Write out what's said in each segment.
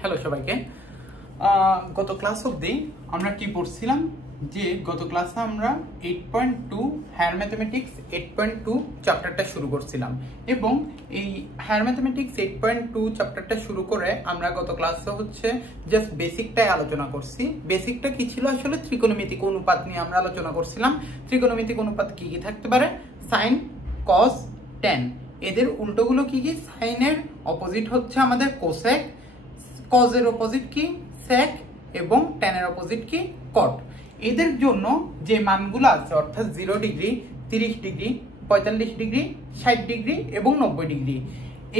Hello সবাইকে। গত class অবধি আমরা কি পড়ছিলাম যে গত ক্লাসে আমরা 8.2 হায়ার ম্যাথমেটিক্স 8.2 চ্যাপ্টারটা শুরু করছিলাম এবং এই হায়ার ম্যাথমেটিক্স 8.2 চ্যাপ্টারটা শুরু করে আমরা গত ক্লাসে হচ্ছে জাস্ট বেসিকটাই আলোচনা করছি। বেসিকটা কি ছিল? আসলে ত্রিকোণমিতিক অনুপাত নিয়ে আমরা আলোচনা করছিলাম। ত্রিকোণমিতিক অনুপাত কি কি থাকতে পারে? সাইন, কস, ট্যান। এদের উল্টোগুলো কি কি? সাইনের অপোজিট হচ্ছে আমাদের কোসেক, কজের অপোজিট কি? সেক, এবং ট্যানের অপোজিট কি? কট। এদের জন্য যে মানগুলো আছে অর্থাৎ 0 ডিগ্রি, 30 ডিগ্রি, 45 ডিগ্রি, 60 ডিগ্রি এবং 90 ডিগ্রি,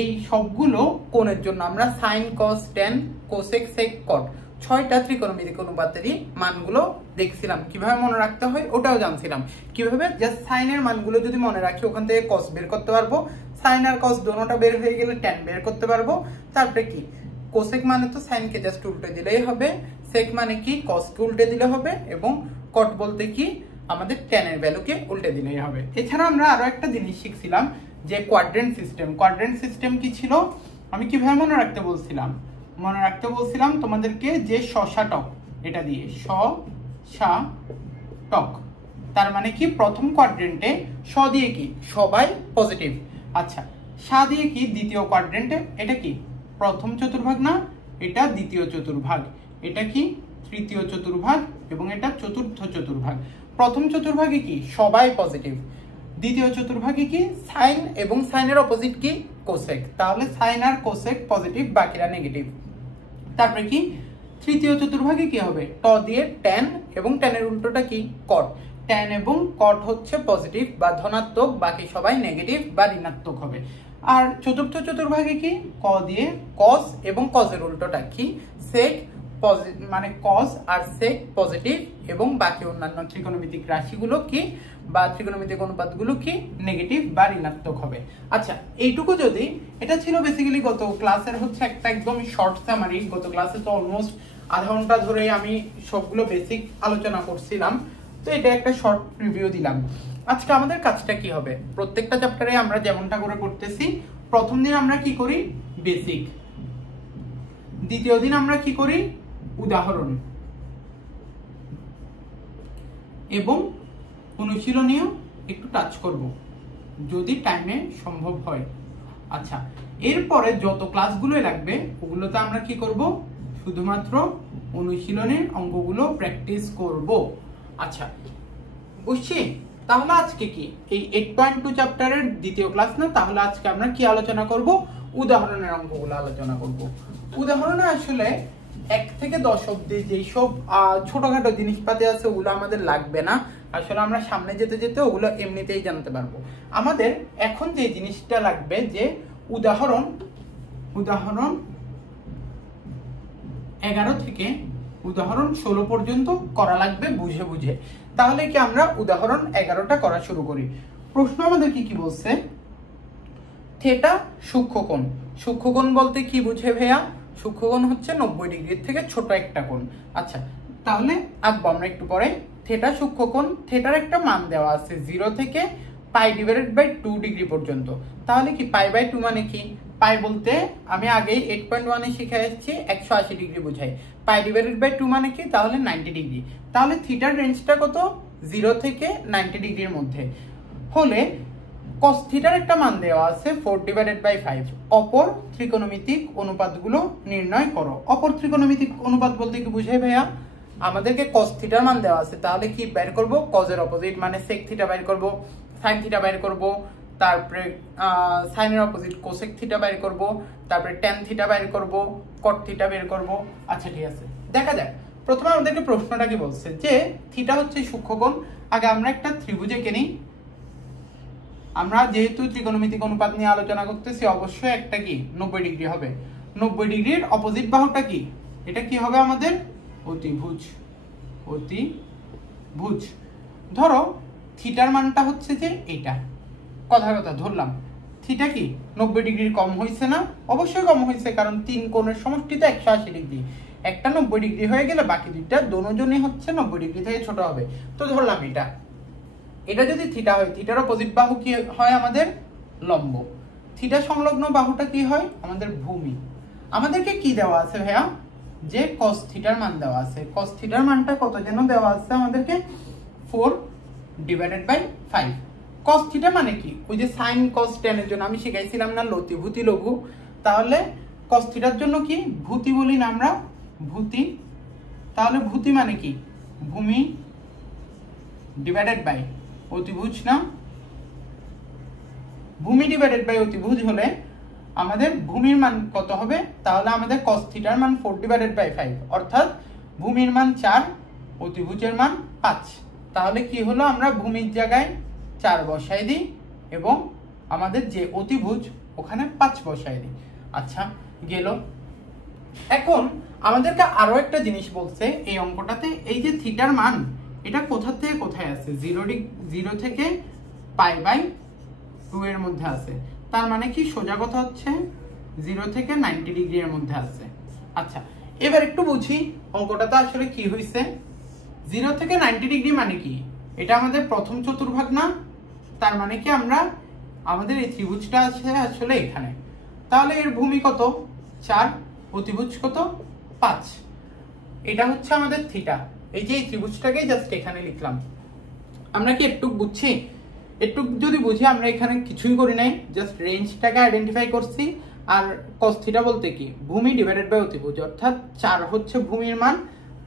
এই সবগুলো কোণের জন্য আমরা সাইন, কস, ট্যান, কোসেক, সেক, কট 6টা ত্রিকোণমিতিক অনুপাতেরই মানগুলো দেখছিলাম। কিভাবে মনে রাখতে হয় ওটাও জানছিলাম। কিভাবে? জাস্ট সাইনের মানগুলো যদি মনে রাখি ওখান থেকে কস বের করতে পারবো, সাইন আর কস দোনোটা বের হয়ে গেলে ট্যান বের করতে পারবো। তারপরে কি? কোসেক মানে তো সাইনকে জাস্ট উল্টে দিলেই হবে, সেক মানে কি? কসকে উল্টে দিলে হবে, এবং কট বলতে কি? আমাদের ট্যানের ভ্যালুকে উল্টে দিলেই হবে। এছাড়া আমরা আরো একটা জিনিস শিখছিলাম যে কোয়াড্রেন্ট সিস্টেম। কোয়াড্রেন্ট সিস্টেম কি ছিল? আমি কিভাবে মনে রাখতে বলছিলাম? মনে রাখতে বলছিলাম তোমাদেরকে যে শশাটক, এটা দিয়ে শশাটক, তার মানে কি? প্রথম কোয়াড্রেন্টে স দিয়ে কি? সবাই পজিটিভ। আচ্ছা, সা দিয়ে কি? দ্বিতীয় কোয়াড্রেন্টে এটা কি? প্রথম চতুর্ভাগ না, এটা দ্বিতীয় চতুর্ভাগ, এটা কি? তৃতীয় চতুর্ভাগ, এবং এটা চতুর্থ চতুর্ভাগ। প্রথম চতুর্ভাগে কি? সবাই পজিটিভ। দ্বিতীয় চতুর্ভাগে কি? সাইন, এবং সাইনের অপোজিট কি? কোসেক। তাহলে সাইন আর কোসেক পজিটিভ, বাকিরা নেগেটিভ। তারপরে কি? তৃতীয় চতুর্ভাগে কি হবে? ট দিয়ে ট্যান, এবং ট্যানের উল্টোটা কি? কট। ট্যান এবং কট হচ্ছে পজিটিভ বা ধনাত্মক, বাকি সবাই নেগেটিভ বা ঋণাত্মক হবে। আর চতুর্থ চতুর্ভাগে কি? ক দিয়ে কস, এবং কজের উল্টোটা কি? সেক, মানে কস আর সেক পজিটিভ, এবং বাকি অন্যান্য ত্রিকোণমিতিক রাশিগুলো কি বা ত্রিকোণমিতিক অনুপাতগুলো কি? নেগেটিভ বা ঋণাত্মক হবে। আচ্ছা, এইটুকু যদি, এটা ছিল বেসিক্যালি গত ক্লাসের হচ্ছে একটা একদম শর্ট সামারি। গত ক্লাসে তো অলমোস্ট আধা ঘন্টা ধরে আমি সবগুলো বেসিক আলোচনা করছিলাম, তো এটা একটা শর্ট রিভিউ দিলাম। আজকে আমাদের কাজটা কি হবে? প্রত্যেকটা চ্যাপ্টারে আমরা যেমনটা করে করতেছি, প্রথম দিন আমরা কি করি? বেসিক। দ্বিতীয় দিন আমরা কি করি? উদাহরণ এবং অনুশীলনীয় একটু টাচ করব যদি টাইমে সম্ভব হয়। আচ্ছা, এরপরে যত ক্লাসগুলো লাগবে ওগুলোতে আমরা কি করব? শুধুমাত্র অনুশীলনের অঙ্কগুলো প্র্যাকটিস করব। আচ্ছা, বুঝছি। তাহলে আজকে কি এই 8.2 চ্যাপ্টারের দ্বিতীয় ক্লাস না? তাহলে আজকে আমরা কি আলোচনা করব? উদাহরণের অঙ্কগুলো আলোচনা করব। উদাহরণে আসলে 1 থেকে 10 অবধি যেসব ছোটখাটো জিনিসপাতি আছে ওগুলো আমাদের লাগবে না। আসলে আমরা সামনে যেতে যেতে ওগুলো এমনিতেই জানতে পারবো। আমাদের এখন যে জিনিসটা লাগবে যে উদাহরণ 11 থেকে উদাহরণ 16 পর্যন্ত করা লাগবে বুঝে বুঝে। তাহলে কি আমরা উদাহরণ 11টা করা শুরু করি। প্রশ্ন আমাদের কি বলছে? থিটা সূক্ষ্মকোণ। সূক্ষ্মকোণ বলতে কি বুঝে ভাইয়া? সূক্ষ্মকোণ হচ্ছে 90 ডিগ্রির থেকে ছোট একটা কোণ। আচ্ছা, তাহলে আঁকবো আমরা একটু পরে। থিটা সূক্ষ্মকোণ, থিটার একটা মান দেওয়া আছে 0 থেকে π/2 ডিগ্রি পর্যন্ত। তাহলে কি π/2 মানে কি? পাই বলতে আমি আগেই 8.1 এ শিখে এসেছি 180 ডিগ্রি বোঝায়। π/2 মানে কি? তাহলে 90 ডিগ্রি। তাহলে থিটার রেঞ্জটা কত? 0 থেকে 90 ডিগ্রির মধ্যে হলে cos থিটার একটা মান দেওয়া আছে 4/5। অপর ত্রিকোণমিতিক অনুপাতগুলো নির্ণয় করো। অপর ত্রিকোণমিতিক অনুপাত বলতে কি বুঝায় ভাইয়া? আমাদেরকে cos থিটার মান দেওয়া আছে, তাহলে কি বের করব? cos এর অপোজিট মানে sec থিটা বের করব, sin থিটা বের করব, তারপরে sin এর অপোজিট cosec থিটা বের করব, তারপরে tan থিটা বের করব, cot থিটা বের করব। আচ্ছা, ঠিক আছে, দেখা যাক। প্রথমে আমাদেরকে প্রশ্নটা কি বলছে যে থিটা হচ্ছে সূক্ষ্মকোণ। আগে আমরা একটা ত্রিভুজ এঁকে নিই। আমরা যেহেতু ত্রিকোণমিতিক অনুপাত নিয়ে আলোচনা করতেছি, অবশ্যই একটা কি 90 ডিগ্রি হবে। 90 ডিগ্রির অপোজিট বাহুটা কি? এটা কি হবে আমাদের? অতিভুজ। অতিভুজ। ধরো থিটার মানটা হচ্ছে যে এটা, কথা ধরলাম। থিটা কি 90 ডিগ্রির কম হয়েছে না? অবশ্যই কম হয়েছে, কারণ তিন কোণের সমষ্টিতে 180 ডিগ্রি। একটা 90 ডিগ্রি হয়ে গেলে বাকি দুইটা দোনোজনই হচ্ছে 90 ডিগ্রি থেকে ছোট হবে। তো ধরলাম এটা, এটা যদি থিটা হয়, থিটার অপোজিট বাহু কি হয়? আমাদের লম্ব। থিটা সংলগ্ন বাহুটা কি হয়? আমাদের ভূমি। আমাদেরকে কি দেওয়া আছে ভাইয়া, যে cos থিটার মান দেওয়া আছে। cos থিটার মানটা কত যেন দেওয়া আছে আমাদেরকে, 4/5। cos থিটা মানে কি, ওই যে sin cos tan এর জন্য আমি শিখাইছিলাম না লতি ভূতি লঘু, তাহলে cos থিটার জন্য কি ভূতি বলি না আমরা, ভূতি। তাহলে ভূতি মানে কি, ভূমি ডিভাইডেড বাই অতিভুজ না, ভূমি ডিভাইডেড বাই অতিভুজ হলে আমাদের ভূমির মান কত হবে, তাহলে আমাদের cos থিটার মান 4/5, অর্থাৎ ভূমির মান 4, অতিভুজের মান 5। তাহলে কি হলো, আমরা ভূমির জায়গায় 4 বসাই দিই এবং আমাদের যে অতিভুজ ওখানে 5 বসাই দিই। আচ্ছা গেল। এখন আমাদেরকে আরো একটা জিনিস বলছে এই অঙ্কটাতে, এই যে থিটার মান এটা কোথা থেকে কোথায় আছে, 0 থেকে π/2 এর মধ্যে আছে। তার মানে কি, সোজা কথা হচ্ছে 0 থেকে 90 ডিগ্রি এর মধ্যে আছে। আচ্ছা এবার একটু বুঝি অঙ্কটাতে আসলে কি হয়েছে। 0 থেকে 90 ডিগ্রি মানে কি, এটা আমাদের প্রথম চতুর্ভাগ না, তার মানে কি আমরা আমাদের এই ত্রিভুজটা আছে আসলে এখানে, তাহলে এর ভূমি কত 4, অতিভুজ কত 5, এটা হচ্ছে আমাদের থিটা। এই যে এই ত্রিভুজটাকে জাস্ট এখানে লিখলাম। আমরা কি একটু বুঝছি, একটু যদি বুঝি, আমরা এখানে কিছুই করি নাই, জাস্ট রেঞ্জটাকে আইডেন্টিফাই করছি। আর cos থিটা বলতে কি, ভূমি ডিভাইডেড বাই অতিভুজ, অর্থাৎ 4 হচ্ছে ভূমির মান,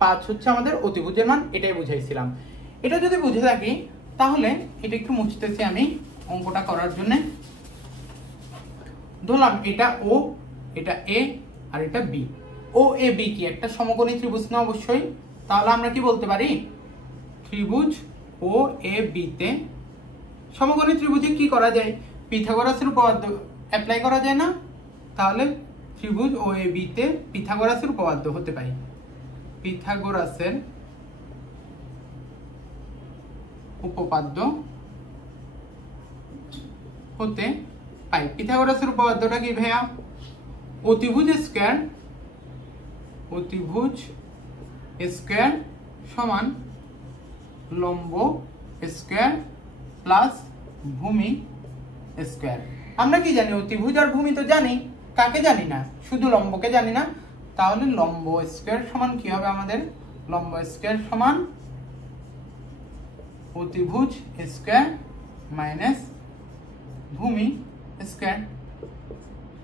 5 হচ্ছে আমাদের অতিভুজের মান, এটাই বুঝাইছিলাম। এটা যদি বুঝে থাকি তাহলে এটা একটু মুছতেছি আমি অঙ্কটা করার জন্য। ধরলাম এটা ও, এটা এ আর এটা বি। ও এ বি কি একটা সমকোণী ত্রিভুজ না অবশ্যই, তাহলে আমরা কি বলতে পারি, ত্রিভুজ ও এ বি তে, সমকোণী ত্রিভুজে কি করা যায়, পিথাগোরাসের উপপাদ্য অ্যাপ্লাই করা যায় না, তাহলে ত্রিভুজ ও এ বি তে পিথাগোরাসের উপপাদ্য হতে পারে, পিথাগোরাসের উপপাদ্য হতে পাই। পিথাগোরাসের উপপাদ্যটা কি ভাইয়া, অতিভুজ স্কয়ার সমান লম্ব স্কয়ার প্লাস ভূমি স্কয়ার। আমরা কি জানি, অতিভুজ আর ভূমি তো জানি, কাকে জানি না, শুধু লম্বকে জানি না। তাহলে লম্ব স্কয়ার সমান কি হবে আমাদের, লম্ব স্কয়ার সমান অতিভুজ স্কয়ার মাইনাস ভূমি স্কয়ার।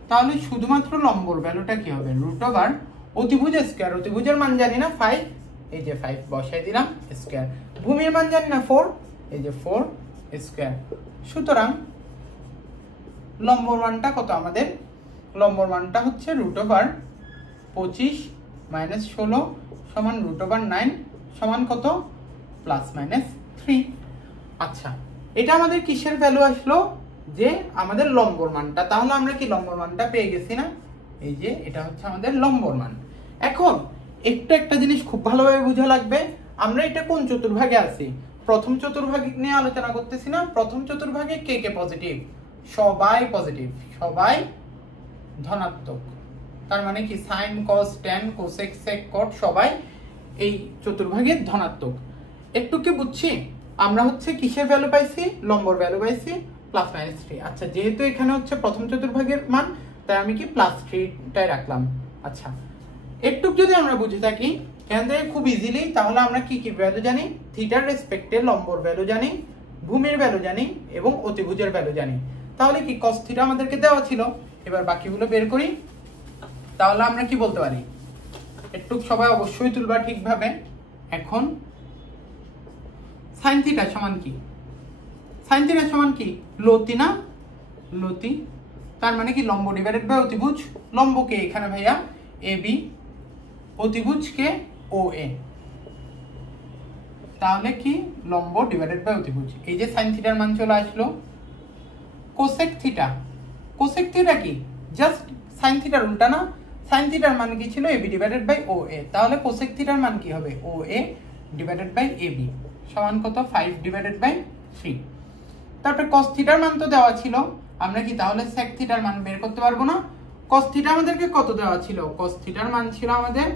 তাহলে শুধুমাত্র লম্বর ভ্যালুটা কি হবে, √, অতিভুজ স্কয়ার, অতিভুজের মান জানি না 5, এই যে 5 বসাই দিলাম স্কয়ার, ভূমির মান জানি না 4, এই যে 4 স্কয়ার। সুতরাং লম্বর মানটা কত আমাদের, লম্বর মানটা হচ্ছে √25 - 16 সমান √9 সমান কত, ±3। আচ্ছা এটা আমাদের কিসের ভ্যালু আসলো, যে আমাদের লম্বর মানটা। তাহলে আমরা কি লম্বর মানটা পেয়ে গেছি না, এই যে এটা হচ্ছে আমাদের লম্বর মান। এখন একটা জিনিস খুব ভালোভাবে বোঝা লাগবে, আমরা এটা কোন চতুর্ভাগে আছি, প্রথম চতুর্ভাগ নিয়ে আলোচনা করতেছি না। প্রথম চতুর্ভাগে কে কে পজিটিভ, সবাই পজিটিভ, সবাই ধনাত্মক। তার মানে কি sin cos tan cosec sec cot সবাই এই চতুর্ভাগে ধনাত্মক। একটু কি বুঝছি, আমরা হচ্ছে কিসের ভ্যালু পাইছি, লম্বর ভ্যালু পাইছি +-3। আচ্ছা যেহেতু এখানে হচ্ছে প্রথম চতুর্ভাগের মান, তাই আমি কি +3টাই রাখলাম। আচ্ছা একটু যদি আমরা বুঝে থাকি এখান থেকে খুব ইজিলি, তাহলে আমরা কি কি ভ্যালু জানি, থিটার রেসপেক্টে লম্বর ভ্যালু জানি, ভূমির ভ্যালু জানি এবং অতিভুজের ভ্যালু জানি। তাহলে কি cos থিটা আমাদেরকে দেওয়া ছিল, এবার বাকিগুলো বের করি। তাহলে আমরা কি বলতে পারি, একটু সবাই অবশ্যই তুলবা ঠিকভাবে। এখন sin থিটা সমান কি, sin থিটা সমান কি, লতি না, লতি। তার মানে কি লম্ব ডিভাইডেড বাই অতিভুজ, লম্বকে এখানে ভাইয়া AB, অতিভুজকে OA, তাহলে কি লম্ব ডিভাইডেড বাই অতিভুজ। এই যে sin থিটার মান চলে আসলো। কোসেক থিটা, কোসেক থিটা কি জাস্ট sin থিটার উল্টা না, sin থিটার মান কি ছিল AB ডিভাইডেড বাই OA, তাহলে কোসেক থিটার মান কি হবে, OA ডিভাইডেড বাই AB সমান কত, 5/3। তারপরে cos থিটার মান তো দেওয়া ছিল, আমরা কি তাহলে sec থিটার মান বের করতে পারবো না। cos থিটা আমাদেরকে কত দেওয়া ছিল, cos থিটার মান ছিল আমাদের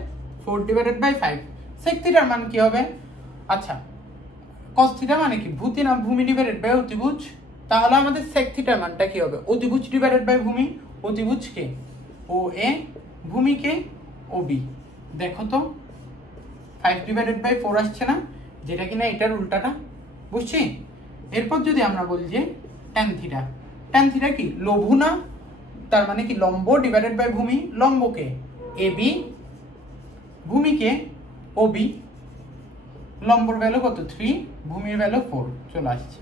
4/5। sec থিটার মান কি হবে, আচ্ছা cos থিটা মানে কি ভূতি না, ভূমি ডিভাইডেড বাই অতিভুজ, তাহলে আমাদের sec থিটার মানটা কি হবে, অতিভুজ ডিভাইডেড বাই ভূমি, অতিভুজকে OA ভূমিকে ওবি। দেখো তো 5/4 আসছে না, যেটা কিনা এটার উল্টাটা, বুঝছি? এরপর যদি আমরা বলি যে ট্যান থিটা, ট্যান থিটা কি লঘু না, তার মানে কি লম্ব ডিভাইডেড বাই ভূমি, লম্বকে এবি, ভূমিকে ওবি, লম্বর ভ্যালু কত 3, ভূমির ভ্যালু 4 চলে আসছে।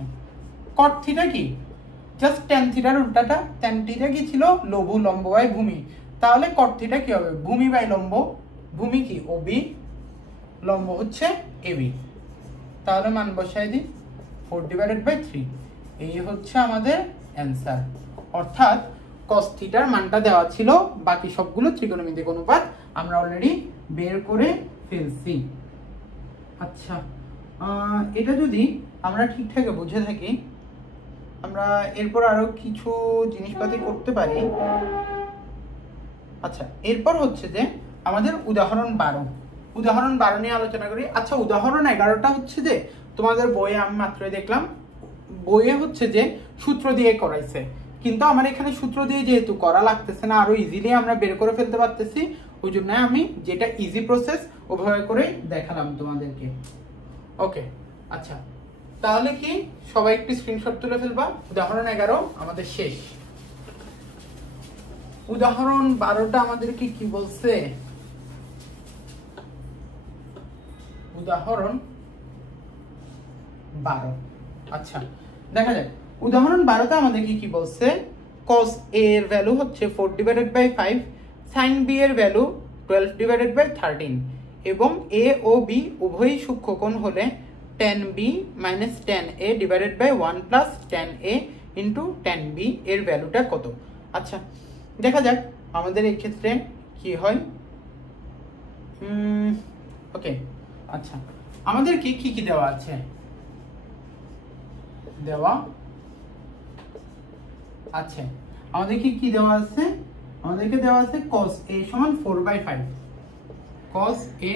কট থিটা কি জাস্ট ট্যান থিটার উল্টাটা, ট্যান থিটা কি ছিল লঘু লম্ব বাই ভূমি, তাহলে কট থিটা কি হবে ভূমি বাই লম্ব, ভূমি কি ওবি, লম্ব হচ্ছে এবি, তাহলে মান বসাই দিই 4/3। এই হচ্ছে আমাদের অ্যান্সার। অর্থাৎ cos থিটার মানটা দেওয়া ছিল, বাকি সবগুলো ত্রিকোণমিতিক অনুপাত আমরা অলরেডি বের করে ফেলছি। আচ্ছা, এটা যদি আমরা ঠিকঠাক বুঝে থাকি, আমরা এরপর আরো কিছু জিনিসপাতি করতে পারি। আচ্ছা, এরপর হচ্ছে যে আমাদের উদাহরণ 12, উদাহরণ 12 নিয়ে আলোচনা করি। আচ্ছা, উদাহরণ 11টা হচ্ছে যে তোমাদের বইয়ে আমি মাত্রই দেখলাম, বইয়ে হচ্ছে যে সূত্র দিয়ে করাইছে, কিন্তু আমার এখানে সূত্র দিয়ে যেহেতু করা লাগতেছে না, আরো ইজিলি আমরা বের করে ফেলতে পারতেছি, ওই জন্য আমি যেটা ইজি প্রসেস ওভাবে করে দেখালাম তোমাদেরকে। ওকে, আচ্ছা, তাহলে কি সবাই একটু স্ক্রিনশট তুলে ফেলবা। উদাহরণ 11 আমাদের শেষ। উদাহরণ 12টা আমাদেরকে কি বলছে? উদাহরণ 12, আচ্ছা দেখা যাক উদাহরণ 12তে আমাদেরকে কি বলছে। cos a এর ভ্যালু হচ্ছে 4/5, sin b এর ভ্যালু 12/13 এবং a ও b উভয়ই সূক্ষ্মকোণ হলে tan b minus tan a divided by 1 plus tan a into tan b এর ভ্যালুটা কত। আচ্ছা দেখা যাক আমাদের এই ক্ষেত্রে কি হয়। ওকে, আচ্ছা আমাদের কি কি দেওয়া আছে, দেওয়া আছে আমাদেরকে কি দেওয়া আছে, আমাদেরকে দেওয়া আছে cos a সমান 4/5, cos a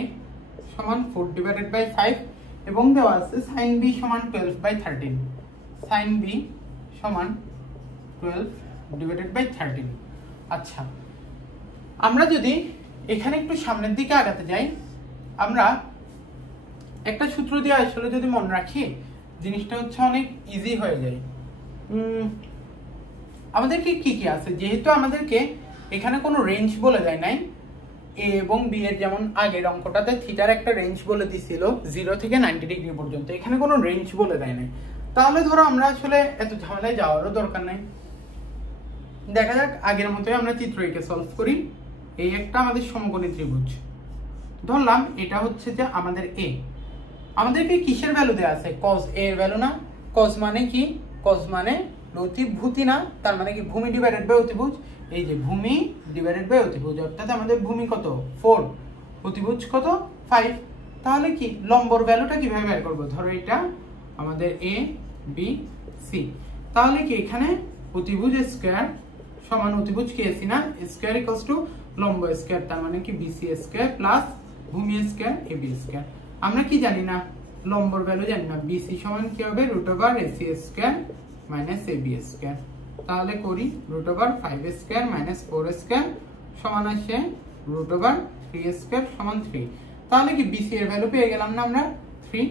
সমান 4/5 এবং দেওয়া আছে sin b সমান 12/13, sin b সমান 12/13। আচ্ছা, আমরা যদি এখানে একটু সামনের দিকে আগাতে যাই, আমরা একটা সূত্র দিয়ে আসলে যদি মনে রাখি জিনিসটা হচ্ছে অনেক ইজি হয়ে যায়। আমাদেরকে কি কি আছে, যেহেতু আমাদেরকে এখানে কোনো রেঞ্জ বলে দেয় নাই, এ এবং বি এর যেমন আগের অঙ্কটাতে থিটার একটা রেঞ্জ বলে দিছিল 0 থেকে 90 ডিগ্রি পর্যন্ত, এখানে কোনো রেঞ্জ বলে দেয় নাই, তাহলে ধরো আমরা আসলে এত ঝামেলায় যাওয়ারও দরকার নাই। দেখা যাক আগের মতোই আমরা চিত্র এঁকে সলভ করি। এই একটা আমাদের সমকোণী ত্রিভুজ ধরলাম, এটা হচ্ছে যে আমাদের এ, আমাদেরকে কিসের ভ্যালু দেওয়া আছে, cos a এর ভ্যালু না। cos মানে কি, cos মানে অতিভুতি না, তার মানে কি ভূমি ডিভাইডেড বাই অতিভুজ, এই যে ভূমি ডিভাইডেড বাই অতিভুজ, অর্থাৎ আমাদের ভূমি কত 4, অতিভুজ কত 5, তাহলে কি লম্বর ভ্যালুটা কিভাবে বের করব, ধরো এটা আমাদের a b c, তাহলে কি এখানে অতিভুজ স্কয়ার সমান অতিভুজ কি ac না, স্কয়ার ইকুয়ালস টু লম্ব স্কয়ার, তার মানে কি bc স্কয়ার প্লাস ভূমি স্কয়ার ab স্কয়ার। আমরা কি জানি না, লম্বর ভ্যালু জানি না, bc সমান কি হবে √ac square minus ab square, তাহলে করি √5 স্কয়ার মাইনাস 4 স্কয়ার সমান আসে √3 স্কয়ার সমান 3, তাহলে কি bc এর ভ্যালু পেয়ে গেলাম না আমরা 3।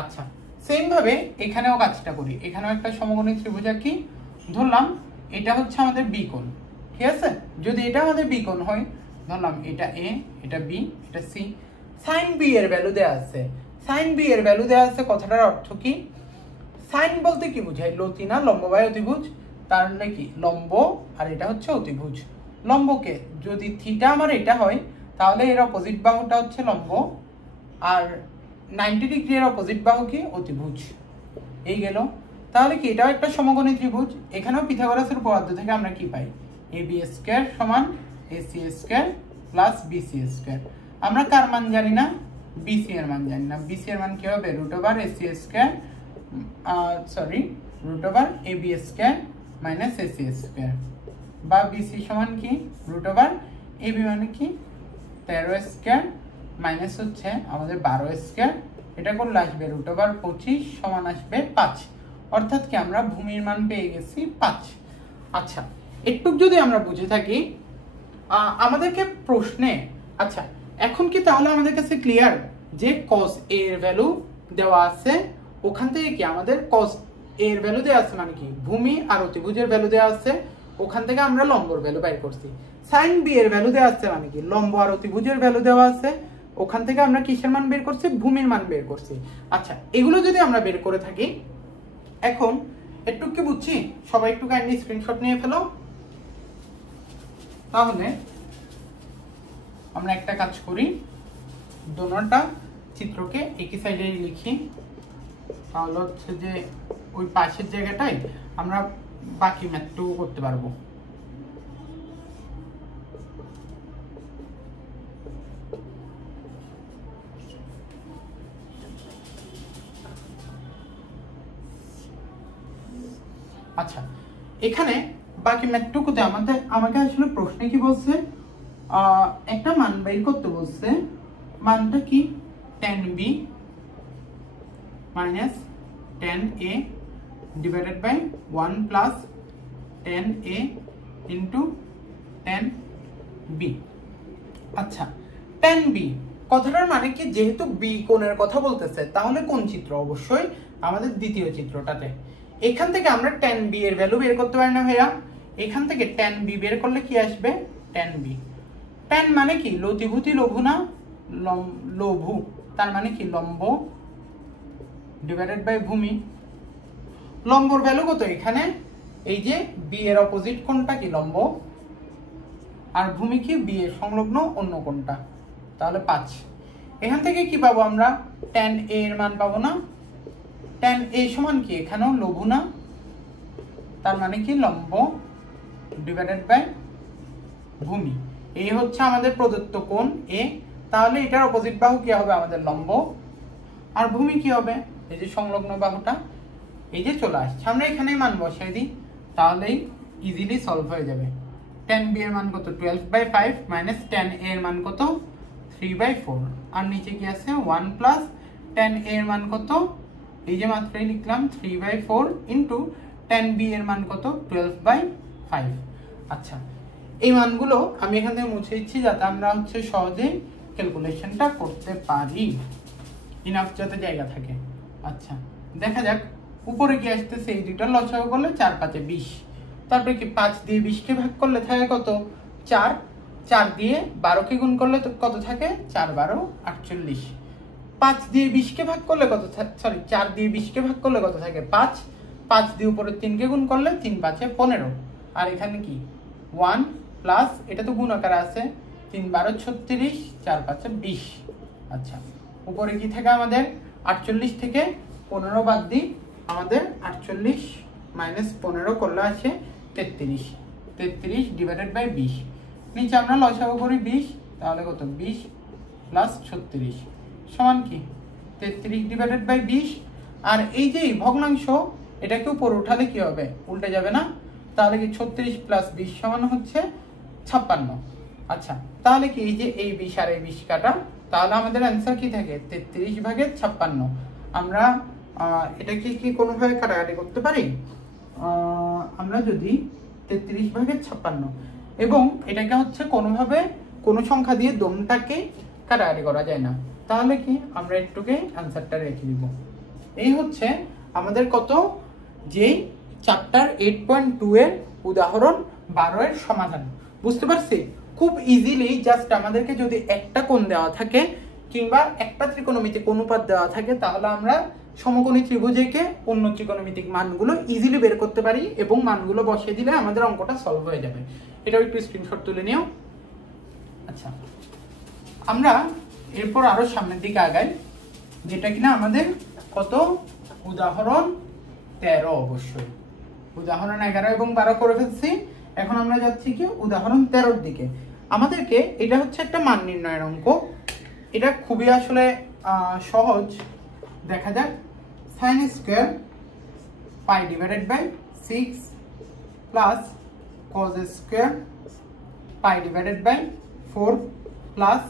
আচ্ছা, সেম ভাবে এখানেও কাজটা করি, এখানেও একটা সমকোণী ত্রিভুজ আঁকি, ধরলাম এটা হচ্ছে আমাদের বি কোণ, ঠিক আছে, যদি এটা আমাদের বি কোণ হয়, ধরলাম এটা এ, এটা বি, এটা সি, sin b এর ভ্যালু দেয়া আছে, sin b এর ভ্যালু দেয়া আছে, কথাটার অর্থ কি, sin বলতে কি বোঝায়, লতি না লম্ব বাই অতিভুজ, তার মানে কি লম্ব আর এটা হচ্ছে অতিভুজ, লম্বকে যদি থিটা আমার এটা হয়, তাহলে এর অপোজিট বাহুটা হচ্ছে লম্ব, আর 90 ডিগ্রি এর অপোজিট বাহু কি অতিভুজ, এই গেল। তাহলে কি এটাও একটা সমকোণী ত্রিভুজ, এখানেও পিথাগোরাসের উপপাদ্য থেকে আমরা কি পাই, ab স্কয়ার সমান ac square plus bc square, আমরা কার মান জানি না, bc এর মান জানি না, bc এর মান কি হবে √ac square sorry √ab square minus ac square, বা bc সমান কি √ab মানে কি 13 স্কয়ার মাইনাস হচ্ছে আমাদের 12 স্কয়ার, এটা করলে আসবে √25 সমান আসবে 5, অর্থাৎ কি আমরা ভূমির মান পেয়ে গেছি 5। আচ্ছা, একটু যদি আমরা বুঝে থাকি, আমাদেরকে প্রশ্নে, আচ্ছা এখন কি তাহলে আমাদের কাছে ক্লিয়ার যে cos a এর ভ্যালু দেওয়া আছে, ওখান থেকে কি আমাদের cos a এর ভ্যালু দেওয়া আছে মানে কি ভূমি আর অতিভুজের ভ্যালু দেওয়া আছে, ওখান থেকে আমরা লম্বর ভ্যালু বের করছি। sin b এর ভ্যালু দেওয়া আছে মানে কি লম্ব আর অতিভুজের ভ্যালু দেওয়া আছে, ওখান থেকে আমরা কিসের মান বের করছি, ভূমির মান বের করছি। আচ্ছা এগুলো যদি আমরা বের করে থাকি, এখন একটু কি বুঝছি, সবাই একটু কাইন্ডলি স্ক্রিনশট নিয়ে ফেলো। তাহলে আমরা একটা কাজ করি, দোনোটা চিত্রকে একই সাইডে লিখি, তাহলে হচ্ছে যে ওই পাশের জায়গাটায় আমরা বাকি ম্যাথটুকু করতে পারবো। আচ্ছা এখানে বাকি ম্যাথটুকুতে আমাকে আসলে প্রশ্নে কি বলছে, একটা মান বের করতে বলছে, মানটা কি tan b minus tan a divided by 1 plus tan a into tan b। আচ্ছা tan b কথাটার মানে কি, যেহেতু b কোণের কথা বলতেছে তাহলে কোন চিত্র, অবশ্যই আমাদের দ্বিতীয় চিত্রটাতে। এখান থেকে আমরা tan b এর ভ্যালু বের করতে পারি না ভাইয়া, এখান থেকে tan b বের করলে কি আসবে, tan b, tan মানে কি লতিভূতি লঘু না লঘু, তার মানে কি লম্ব ডিভাইডেড বাই ভূমি। লম্বর ভ্যালু কত এখানে, এই যে b এর অপোজিট কোণটা কি লম্ব, আর ভূমি কি b এর সংলগ্ন অন্য কোণটা, তাহলে 5। এখান থেকে কি পাবো আমরা, tan a এর মান পাবো না, tan a সমান কি এখানেও লঘু না, তার মানে কি লম্ব ডিভাইডেড বাই ভূমি। এই হচ্ছে আমাদের প্রদত্ত কোণ a, তাহলে এটার অপোজিট বাহু কি হবে আমাদের লম্ব, আর ভূমি কি হবে এই যে সংলগ্ন বাহুটা, এই যে চলে আসছে। আমরা এখানেই মান বসাই দিই, তাহলেই ইজিলি সলভ হয়ে যাবে। tan b এর মান কত 12/5 মাইনাস tan a এর মান কত 3/4, আর নিচে কি আছে 1 প্লাস tan a এর মান কত, এই যে মাত্রই লিখলাম 3/4 ইন্টু tan b এর মান কত 12/5। আচ্ছা এই মানগুলো আমি এখান থেকে মুছে দিচ্ছি যাতে আমরা হচ্ছে সহজে ক্যালকুলেশনটা করতে পারি, ইনাফ যাতে জায়গা থাকে। আচ্ছা দেখা যাক উপরে কি আসতেছে, এই দুইটা লসাগু করলে 4 5 20, তারপরে কি 5 দিয়ে 20 কে ভাগ করলে থাকে কত 4, 4 দিয়ে 12 কে গুণ করলে কত থাকে 4 12 48, 5 দিয়ে 20 কে ভাগ করলে কত, সরি 4 দিয়ে 20 কে ভাগ করলে কত থাকে 5, 5 দিয়ে উপরে 3 কে গুণ করলে 3 5 15, আর এখানে কি 1 প্লাস এটা তো গুণ আকারে আছে 3 12 36, 4 5 20। আচ্ছা উপরে কি থাকে আমাদের 48 থেকে 15 বাদ দিই, আমাদের 48 মাইনাস 15 করলে আছে 33, 33 ডিভাইডেড বাই 20, নিচে আমরা লসাগু করি 20, তাহলে কত 20 প্লাস 36 সমান কি 33 ডিভাইডেড বাই 20, আর এই যে ভগ্নাংশ এটাকে উপরে উঠালে কি হবে উল্টে যাবে না, তাহলে কি 36 প্লাস 20 সমান হচ্ছে 56। আচ্ছা তাহলে কি এই যে এই 20 আর এই 20 কাটা, তাহলে আমাদের অ্যান্সার কি থাকে 33/56। আমরা এটাকে কি কোনোভাবে কাটাকাটি করতে পারি, আমরা যদি 33/56 এবং এটাকে হচ্ছে কোনোভাবে কোনো সংখ্যা দিয়ে দমটাকে কাটাকাটি করা যায় না, তাহলে কি আমরা একটুকে অ্যান্সারটা রেখে দিব। এই হচ্ছে আমাদের কত যে চ্যাপ্টার 8.2 এর উদাহরণ 12 এর সমাধান। বুঝতে পারছি খুব ইজিলি, জাস্ট আমাদেরকে যদি একটা কোণ দেওয়া থাকে কিংবা একটা ত্রিকোণমিতিক অনুপাত দেওয়া থাকে, তাহলে আমরা সমকোণী ত্রিভুজকে অন্য ত্রিকোণমিতিক মানগুলো ইজিলি বের করতে পারি এবং মানগুলো বসিয়ে দিলে আমাদের অঙ্কটা সলভ হয়ে যাবে। এটাও একটু স্ক্রিনশট তুলে নিও। আচ্ছা আমরা এরপর আরো সামনের দিকে আগাই, যেটা কিনা আমাদের কত উদাহরণ 13, অবশ্যই উদাহরণ 11 এবং 12 করে ফেলছি, এখন আমরা যাচ্ছি কি উদাহরণ 13 এর দিকে। আমাদেরকে এটা হচ্ছে একটা মান নির্ণয়ের অঙ্ক, এটা খুবই আসলে সহজ। দেখা যাক sin square pi divided by 6 plus cos square pi divided by 4 plus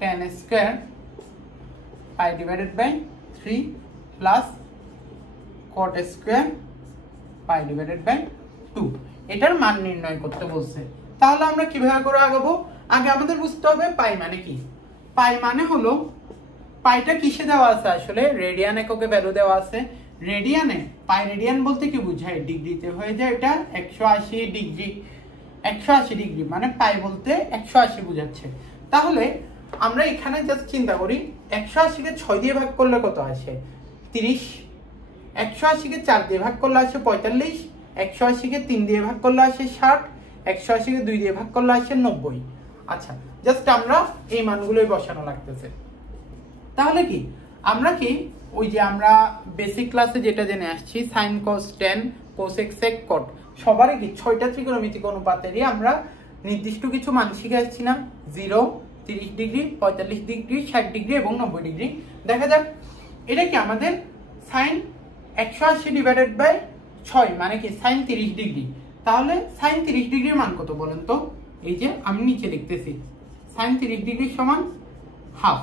tan square pi divided by 3 plus cot square pi divided by 2, এটার মান নির্ণয় করতে বলছে। তাহলে আমরা কিভাবে করে আগাবো? আগে আমাদের বুঝতে হবে পাই মানে কি। পাই মানে হলো, পাইটা কিসে দেওয়া আছে? আসলে রেডিয়ান এককে ভ্যালু দেওয়া আছে। রেডিয়ানে পাই রেডিয়ান বলতে কি বুঝায়? ডিগ্রিতে হয়ে যায় এটা 180 ডিগ্রি। 180 ডিগ্রি মানে পাই বলতে 180 বোঝাচ্ছে। তাহলে আমরা এখানে জাস্ট চিন্তা করি 180 কে 6 দিয়ে ভাগ করলে কত আসে? 30। 180 কে 4 দিয়ে ভাগ করলে আসে 45। 180 কে 3 দিয়ে ভাগ করলে আসে 60। 180 কে 2 দিয়ে ভাগ করলে আসে 90। আচ্ছা, জাস্ট আমরা এই মানগুলোই বসানো লাগতেছে। তাহলে কি আমরা কি ওই যে আমরা বেসিক ক্লাসে যেটা জেনে আসছি sin cos tan cos x sec cot, সবারই কি 6টা ত্রিকোণমিতিক অনুপাতেরই আমরা নির্দিষ্ট কিছু মান শিখে আসছি না? 0, 30 ডিগ্রি, 45 ডিগ্রি, 60 ডিগ্রি এবং 90 ডিগ্রি। দেখা যাক এটা কি আমাদের sin 180 ডিভাইডেড বাই 6 মানে কি sin 30 ডিগ্রি। তাহলে sin 30 ডিগ্রির মান কত বলেন তো? এই যে আমি নিচে লিখতেছি sin 30 ডিগ্রি সমান হাফ।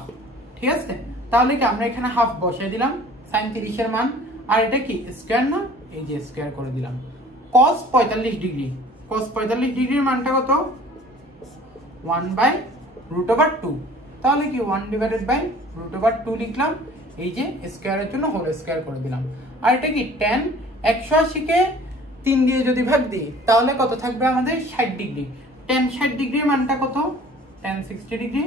ঠিক আছে, তাহলে কি আমরা এখানে হাফ বসাই দিলাম sin 30 এর মান, আর এটা কি স্কয়ার না? এই যে স্কয়ার করে দিলাম। cos 45 ডিগ্রি, cos 45 ডিগ্রির মানটা কত? 1/√2। তাহলে কি 1/√2 লিখলাম, এই যে স্কয়ারের জন্য হোল স্কয়ার করে দিলাম। আর এটা কি tan 180 কে 3 দিয়ে যদি ভাগ দিই তাহলে কত থাকবে আমাদের? 60 ডিগ্রি। tan 60 ডিগ্রির মানটা কত? tan 60 degree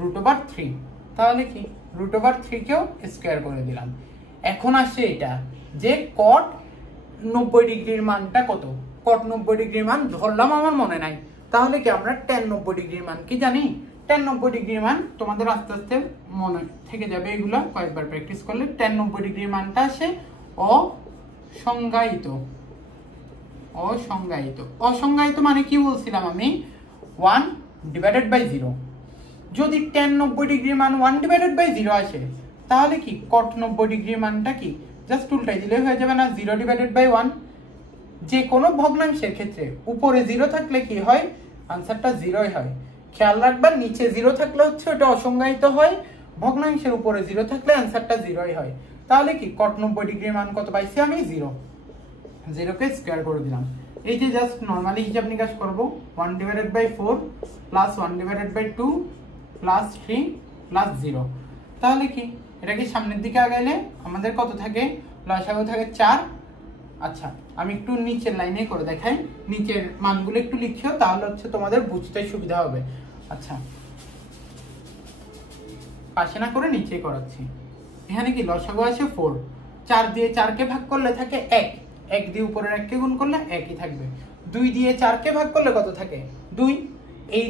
√3। তাহলে কি √3 কেও স্কয়ার করে দিলাম। এখন আসছে এটা যে cot 90 ডিগ্রির মানটা কত? cot 90 ডিগ্রির মান ধরলাম আমার মনে নাই, তাহলে কি আমরা tan 90 ডিগ্রির মান কি জানি? tan 90 ডিগ্রির মান তোমাদের আস্তে আস্তে মনে থেকে যাবে, এগুলো কয়েকবার প্র্যাকটিস করলে। tan 90 ডিগ্রির মানটা আসে অসংজ্ঞায়িত। অসংজ্ঞায়িত, অসংজ্ঞায়িত মানে কি বলছিলাম আমি? 1/0। যদি tan 90 ডিগ্রির মান 1/0 আসে তাহলে কি cot 90 ডিগ্রির মানটা কি? জাস্ট উল্টাই দিলে হয়ে যাবে না? 0/1। যে কোনো ভগ্নাংশের ক্ষেত্রে উপরে 0 থাকলে কি হয়? আনসারটা 0ই হয়। খেয়াল রাখবেন নিচে 0 থাকলে হচ্ছে ওটা অসংজ্ঞায়িত হয়, ভগ্নাংশের উপরে 0 থাকলে আনসারটা 0ই হয়। তাহলে কি cot 90 ডিগ্রির মান কত পাইছি আমি? 0। 0 কে স্কয়ার করে দিলাম। এই যে জাস্ট নরমালি হিসাব নিকাশ করব, 1/4 প্লাস 1/2 প্লাস 3 প্লাস 0। তাহলে কি এটাকে সামনের দিকে আগাইলে আমাদের কত থাকে? লসাগু থাকে 4। আচ্ছা, আমি একটু নিচের লাইনে করে দেখাই, নিচের মানগুলো একটু লিখিও, তাহলে হচ্ছে তোমাদের বুঝতে সুবিধা হবে। আচ্ছা, পাশে না করে নিচে করাচ্ছি। এখানে কি লসাগু আছে 4, 4 দিয়ে 4 কে ভাগ করলে থাকে 1, 1 দিয়ে উপরের 1 কে গুণ করলে 1ই থাকবে। 2 দিয়ে 4 কে ভাগ করলে কত থাকে? 2। এই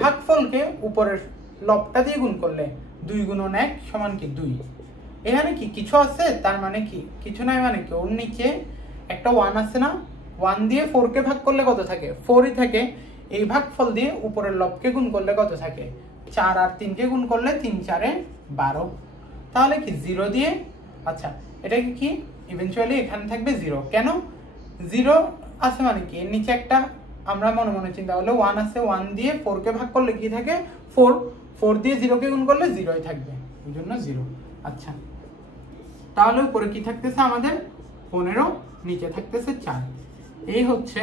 ভাগফলকে উপরের লবটা দিয়ে গুণ করলে 2 গুণন 1 সমান কি 2। এখানে কি কিছু আছে? তার মানে কি কিছু নাই মানে কি? ওর নিচে একটা 1 আছে না? 1 দিয়ে 4 কে ভাগ করলে কত থাকে? 4ই থাকে। এই ভাগফল দিয়ে উপরের লবকে গুণ করলে কত থাকে? 4 আর 3 কে গুণ করলে 3 4 এ 12। তাহলে কি 0 দিয়ে, আচ্ছা এটা কি ইভেন্চুয়ালি এখানে থাকবে 0। কেন 0 আছে মানে কি? এর নিচে একটা আমরা মনে মনে চিন্তা করলে 1 আছে, 1 দিয়ে 4 কে ভাগ করলে কি থাকে? 4। 4 দিয়ে 0 কে গুণ করলে 0ই থাকবে, এই জন্য 0। আচ্ছা, তাহলে উপরে কি থাকতেছে আমাদের? 15, নিচে থাকতেছে 4। এই হচ্ছে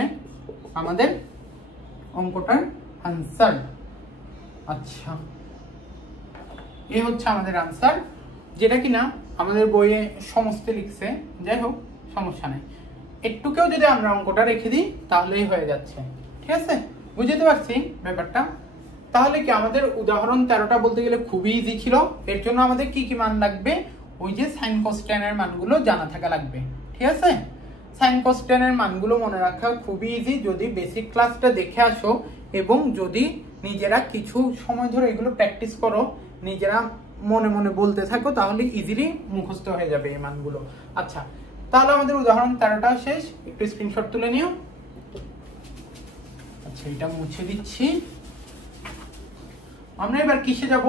আমাদের অঙ্কটার আনসার। আচ্ছা, এই হচ্ছে আমাদের আনসার, যেটা কিনা আমাদের বইয়ে সমস্ত লিখছে। যাই হোক, সমস্যা নাই, একটুকেও যদি আমরা অঙ্কটা রেখে দিই তাহলেই হয়ে যাচ্ছে। ঠিক আছে, বুঝতে পারছি ব্যাপারটা। তাহলে কি আমাদের উদাহরণ 13টা বলতে গেলে খুবই ইজি ছিল। এর জন্য আমাদের কি কি মান লাগবে? ওই যে sin cos tan এর মানগুলো জানা থাকা লাগবে। ঠিক আছে, sin cos tan এর মানগুলো মনে রাখা খুবই ইজি যদি বেসিক ক্লাসটা দেখে আসো এবং যদি নিজেরা কিছু সময় ধরে এগুলো প্র্যাকটিস করো, নিজেরা মনে মনে বলতে থাকো, তাহলে ইজিলি মুখস্থ হয়ে যাবে এই মানগুলো। আচ্ছা, তাহলে আমাদের উদাহরণ 13টা শেষ। একটু স্ক্রিনশট তুলে নিও। আচ্ছা, এটা মুছে দিচ্ছি। আমরা এবার কিসে যাব?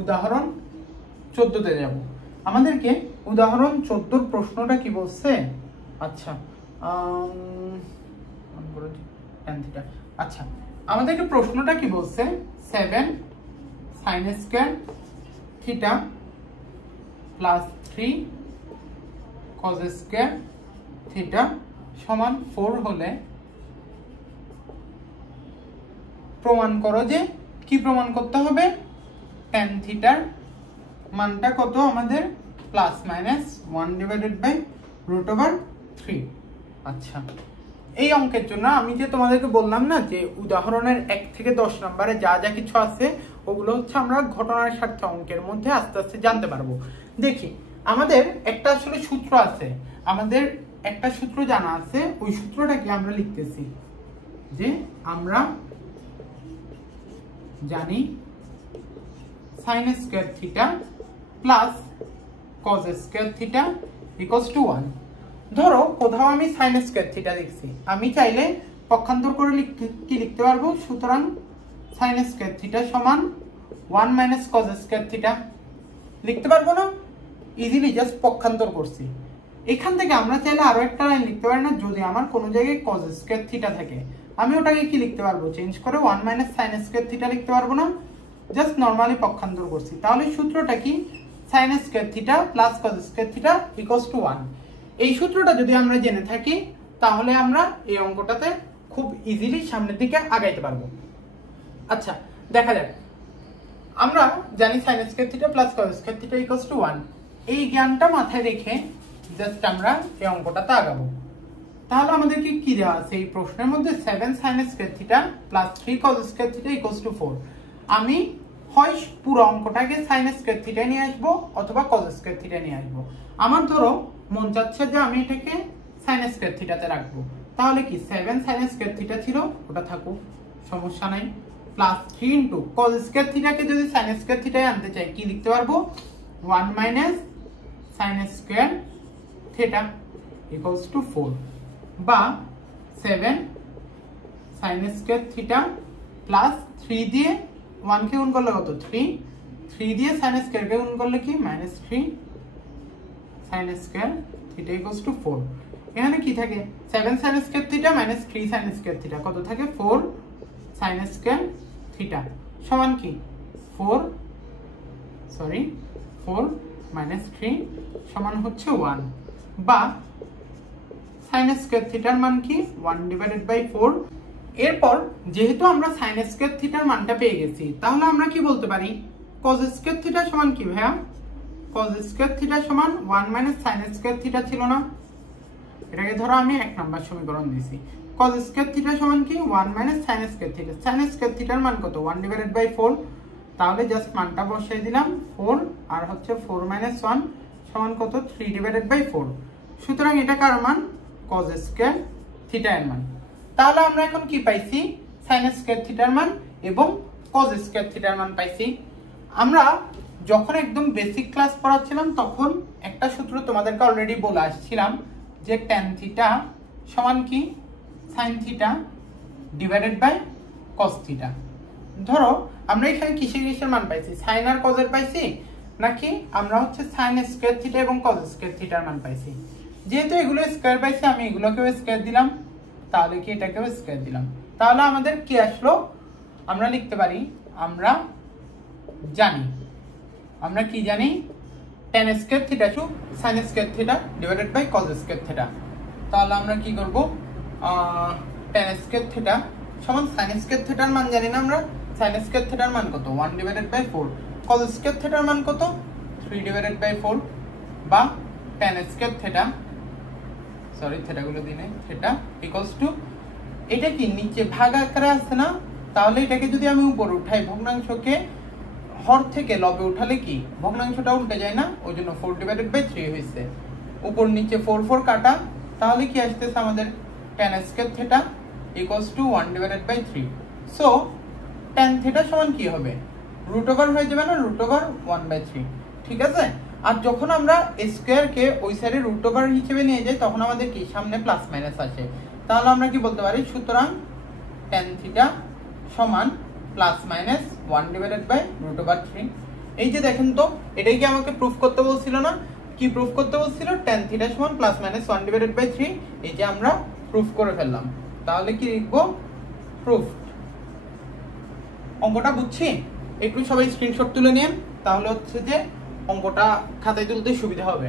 উদাহরণ 14তে যাব। আমাদেরকে উদাহরণ 14 প্রশ্নটা কি বলছে? আচ্ছা, আচ্ছা আমাদেরকে প্রশ্নটা কি বলছে? 7 sin square theta plus 3 cos square theta সমান 4 হলে প্রমাণ করো যে কি প্রমাণ করতে হবে tan থিটার মানটা কত আমাদের প্লাস মাইনাস 1/√3। আচ্ছা, এই অঙ্কের জন্য আমি যে তোমাদেরকে বললাম না যে উদাহরণের 1 থেকে 10 নম্বরে যা যা কিছু আছে ওগুলো হচ্ছে আমরা ঘটনার স্বার্থে অঙ্কের মধ্যে আস্তে আস্তে জানতে পারবো। দেখি আমাদের একটা আসলে সূত্র আছে, আমাদের একটা সূত্র জানা আছে, ওই সূত্রটাকে আমরা লিখতেছি যে আমরা জানি sin square theta plus cos square theta equals to 1। ধরো কোথাও আমি sin স্কয়ার থিটা লিখছি, আমি চাইলে পক্ষান্তর করে কি লিখতে পারবো, সুতরাং sin স্কয়ার থিটা সমান 1 মাইনাস cos স্কয়ার থিটা লিখতে পারবো না, ইজিলি জাস্ট পক্ষান্তর করছি। এখান থেকে আমরা চাইলে আরো একটা লাইন লিখতে পারি না, যদি আমার কোনো জায়গায় cos স্কয়ার থিটা থাকে আমি ওটাকে কি লিখতে পারবো, চেঞ্জ করে 1 মাইনাস sin স্কয়ার থিটা লিখতে পারবো না, জাস্ট নরমালি পক্ষান্তর করছি। তাহলে সূত্রটা কি, sin square theta plus cos square theta equals to 1। এই সূত্রটা যদি আমরা জেনে থাকি তাহলে আমরা এই অঙ্কটাতে খুব ইজিলি সামনের দিকে আগাইতে পারবো। আচ্ছা দেখা যাক, আমরা জানি sin square theta plus cos square theta equals to 1। এই জ্ঞানটা মাথায় রেখে জাস্ট আমরা এই অঙ্কটাতে আগাবো। তাহলে আমাদেরকে কি দেওয়া আছে এই প্রশ্নের মধ্যে, 7 sin square theta plus 3 cos square theta equals to 4। আমি হয় পুরো অঙ্কটাকে sin স্কয়ার থিটা নিয়ে আসবো অথবা cos স্কয়ার থিটা নিয়ে আসবো। আমার ধরো মন চাচ্ছে যে আমি এটাকে sin স্কয়ার থিটাতে রাখবো, তাহলে কি 7 sin স্কয়ার থিটা ছিল ওটা থাকুক, সমস্যা নাই, প্লাস 3 ইনটু cos স্কয়ার থিটাকে যদি sin স্কয়ার থিটায় আনতে চাই কি লিখতে পারবো, 1 minus sin square theta equals to 4, বা 7 sin স্কয়ার থিটা প্লাস 3 দিয়ে 1 কে গুণ করলে কত 3 দিয়ে sin স্কয়ার কে গুণ করলে কি minus 3 sin square theta equals to 4। এখানে কি থাকে 7 sin square theta minus 3 sin square theta, কত থাকে 4 sin স্কয়ার থিটা সমান কি 4 মাইনাস 3 সমান হচ্ছে 1, বা sin স্কয়ার থিটার মান কি 1/4। এরপর যেহেতু আমরা sin স্কয়ার থিটার মানটা পেয়ে গেছি তাহলে আমরা কি বলতে পারি, cos স্কয়ার থিটা সমান কি ভাইয়া, cos স্কয়ার থিটা সমান 1 মাইনাস sin স্কয়ার থিটা ছিল না, এটাকে ধরো আমি 1 নাম্বার সমীকরণ দিছি। cos স্কয়ার থিটা সমান কি 1 minus sin square theta, sin square থিটার মান কত 1/4, তাহলে জাস্ট মানটা বসাই দিলাম 4, আর হচ্ছে 4 মাইনাস 1 সমান কত 3/4। সুতরাং এটা কার মান, cos স্কয়ার থিটা এর মান। তাহলে আমরা এখন কি পাইছি, sin স্কয়ার থিটার মান এবং cos স্কয়ার থিটার মান পাইছি। আমরা যখন একদম বেসিক ক্লাস পড়াচ্ছিলাম তখন একটা সূত্র তোমাদেরকে অলরেডি বলে আসছিলাম যে tan থিটা সমান কি sin theta divided by cos theta. ধরো আমরা এখানে কিসের মান পাইছি, sin আর cos এর পাইছি, নাকি আমরা হচ্ছে sin স্কয়ার থিটা এবং cos স্কয়ার থিটার মান পাইছি। যেহেতু এগুলো স্কয়ার পাইছি আমি এগুলোকেও স্কয়ার দিলাম, তাহলে কি এটাকেও স্কয়ার দিলাম। তাহলে আমাদের কি আসলো, আমরা লিখতে পারি আমরা কি জানি tan square theta to sin square theta divided by cos square theta. তাহলে আমরা কি করব, tan স্কয়ার থিটা সমান sin স্কয়ার থিটার মান জানি না আমরা, sin স্কয়ার থিটার মান কত 1/4, cos স্কয়ার থিটার মান কত 3/4, বা tan স্কয়ার থিটা থিটাগুলো দিনে থিটা ইকুয়ালস টু, এটা কি নিচে ভাগ আকারে আছে না, তাহলে এটাকে যদি আমি উপরে উঠাই ভগ্নাংশকে হর থেকে লবে উঠালে কি ভগ্নাংশটা উল্টে যায় না, ওই জন্য 4/3 হয়েছে, উপর নিচে 4 কাটা, তাহলে কি আসতেছে আমাদের tan square theta equals to 1/3। So tan theta সমান কি হবে, √ওভার হয়ে যাবে না, √1/3, ঠিক আছে। আর যখন আমরা স্কয়ার কে ওই সাইডে √ওভার হিসেবে নিয়ে যাই তখন আমাদের কি সামনে প্লাস মাইনাস আসে, তাহলে আমরা কি বলতে পারি, সুতরাং tan থিটা সমান প্লাস মাইনাস 1/√3। এই যে দেখেন তো, এটাই কি আমাকে প্রুফ করতে বলছিল না, কি প্রুফ করতে বলছিল, tan থিটা সমান প্লাস মাইনাস 1/3, এই যে আমরা প্রুফ করে ফেললাম। তাহলে কি লিখবো, প্রুফ। অঙ্কটা বুঝছি, একটু সবাই স্ক্রিনশট তুলে নিন, তাহলে হচ্ছে যে অঙ্কটা খাতায় তুলতে সুবিধা হবে।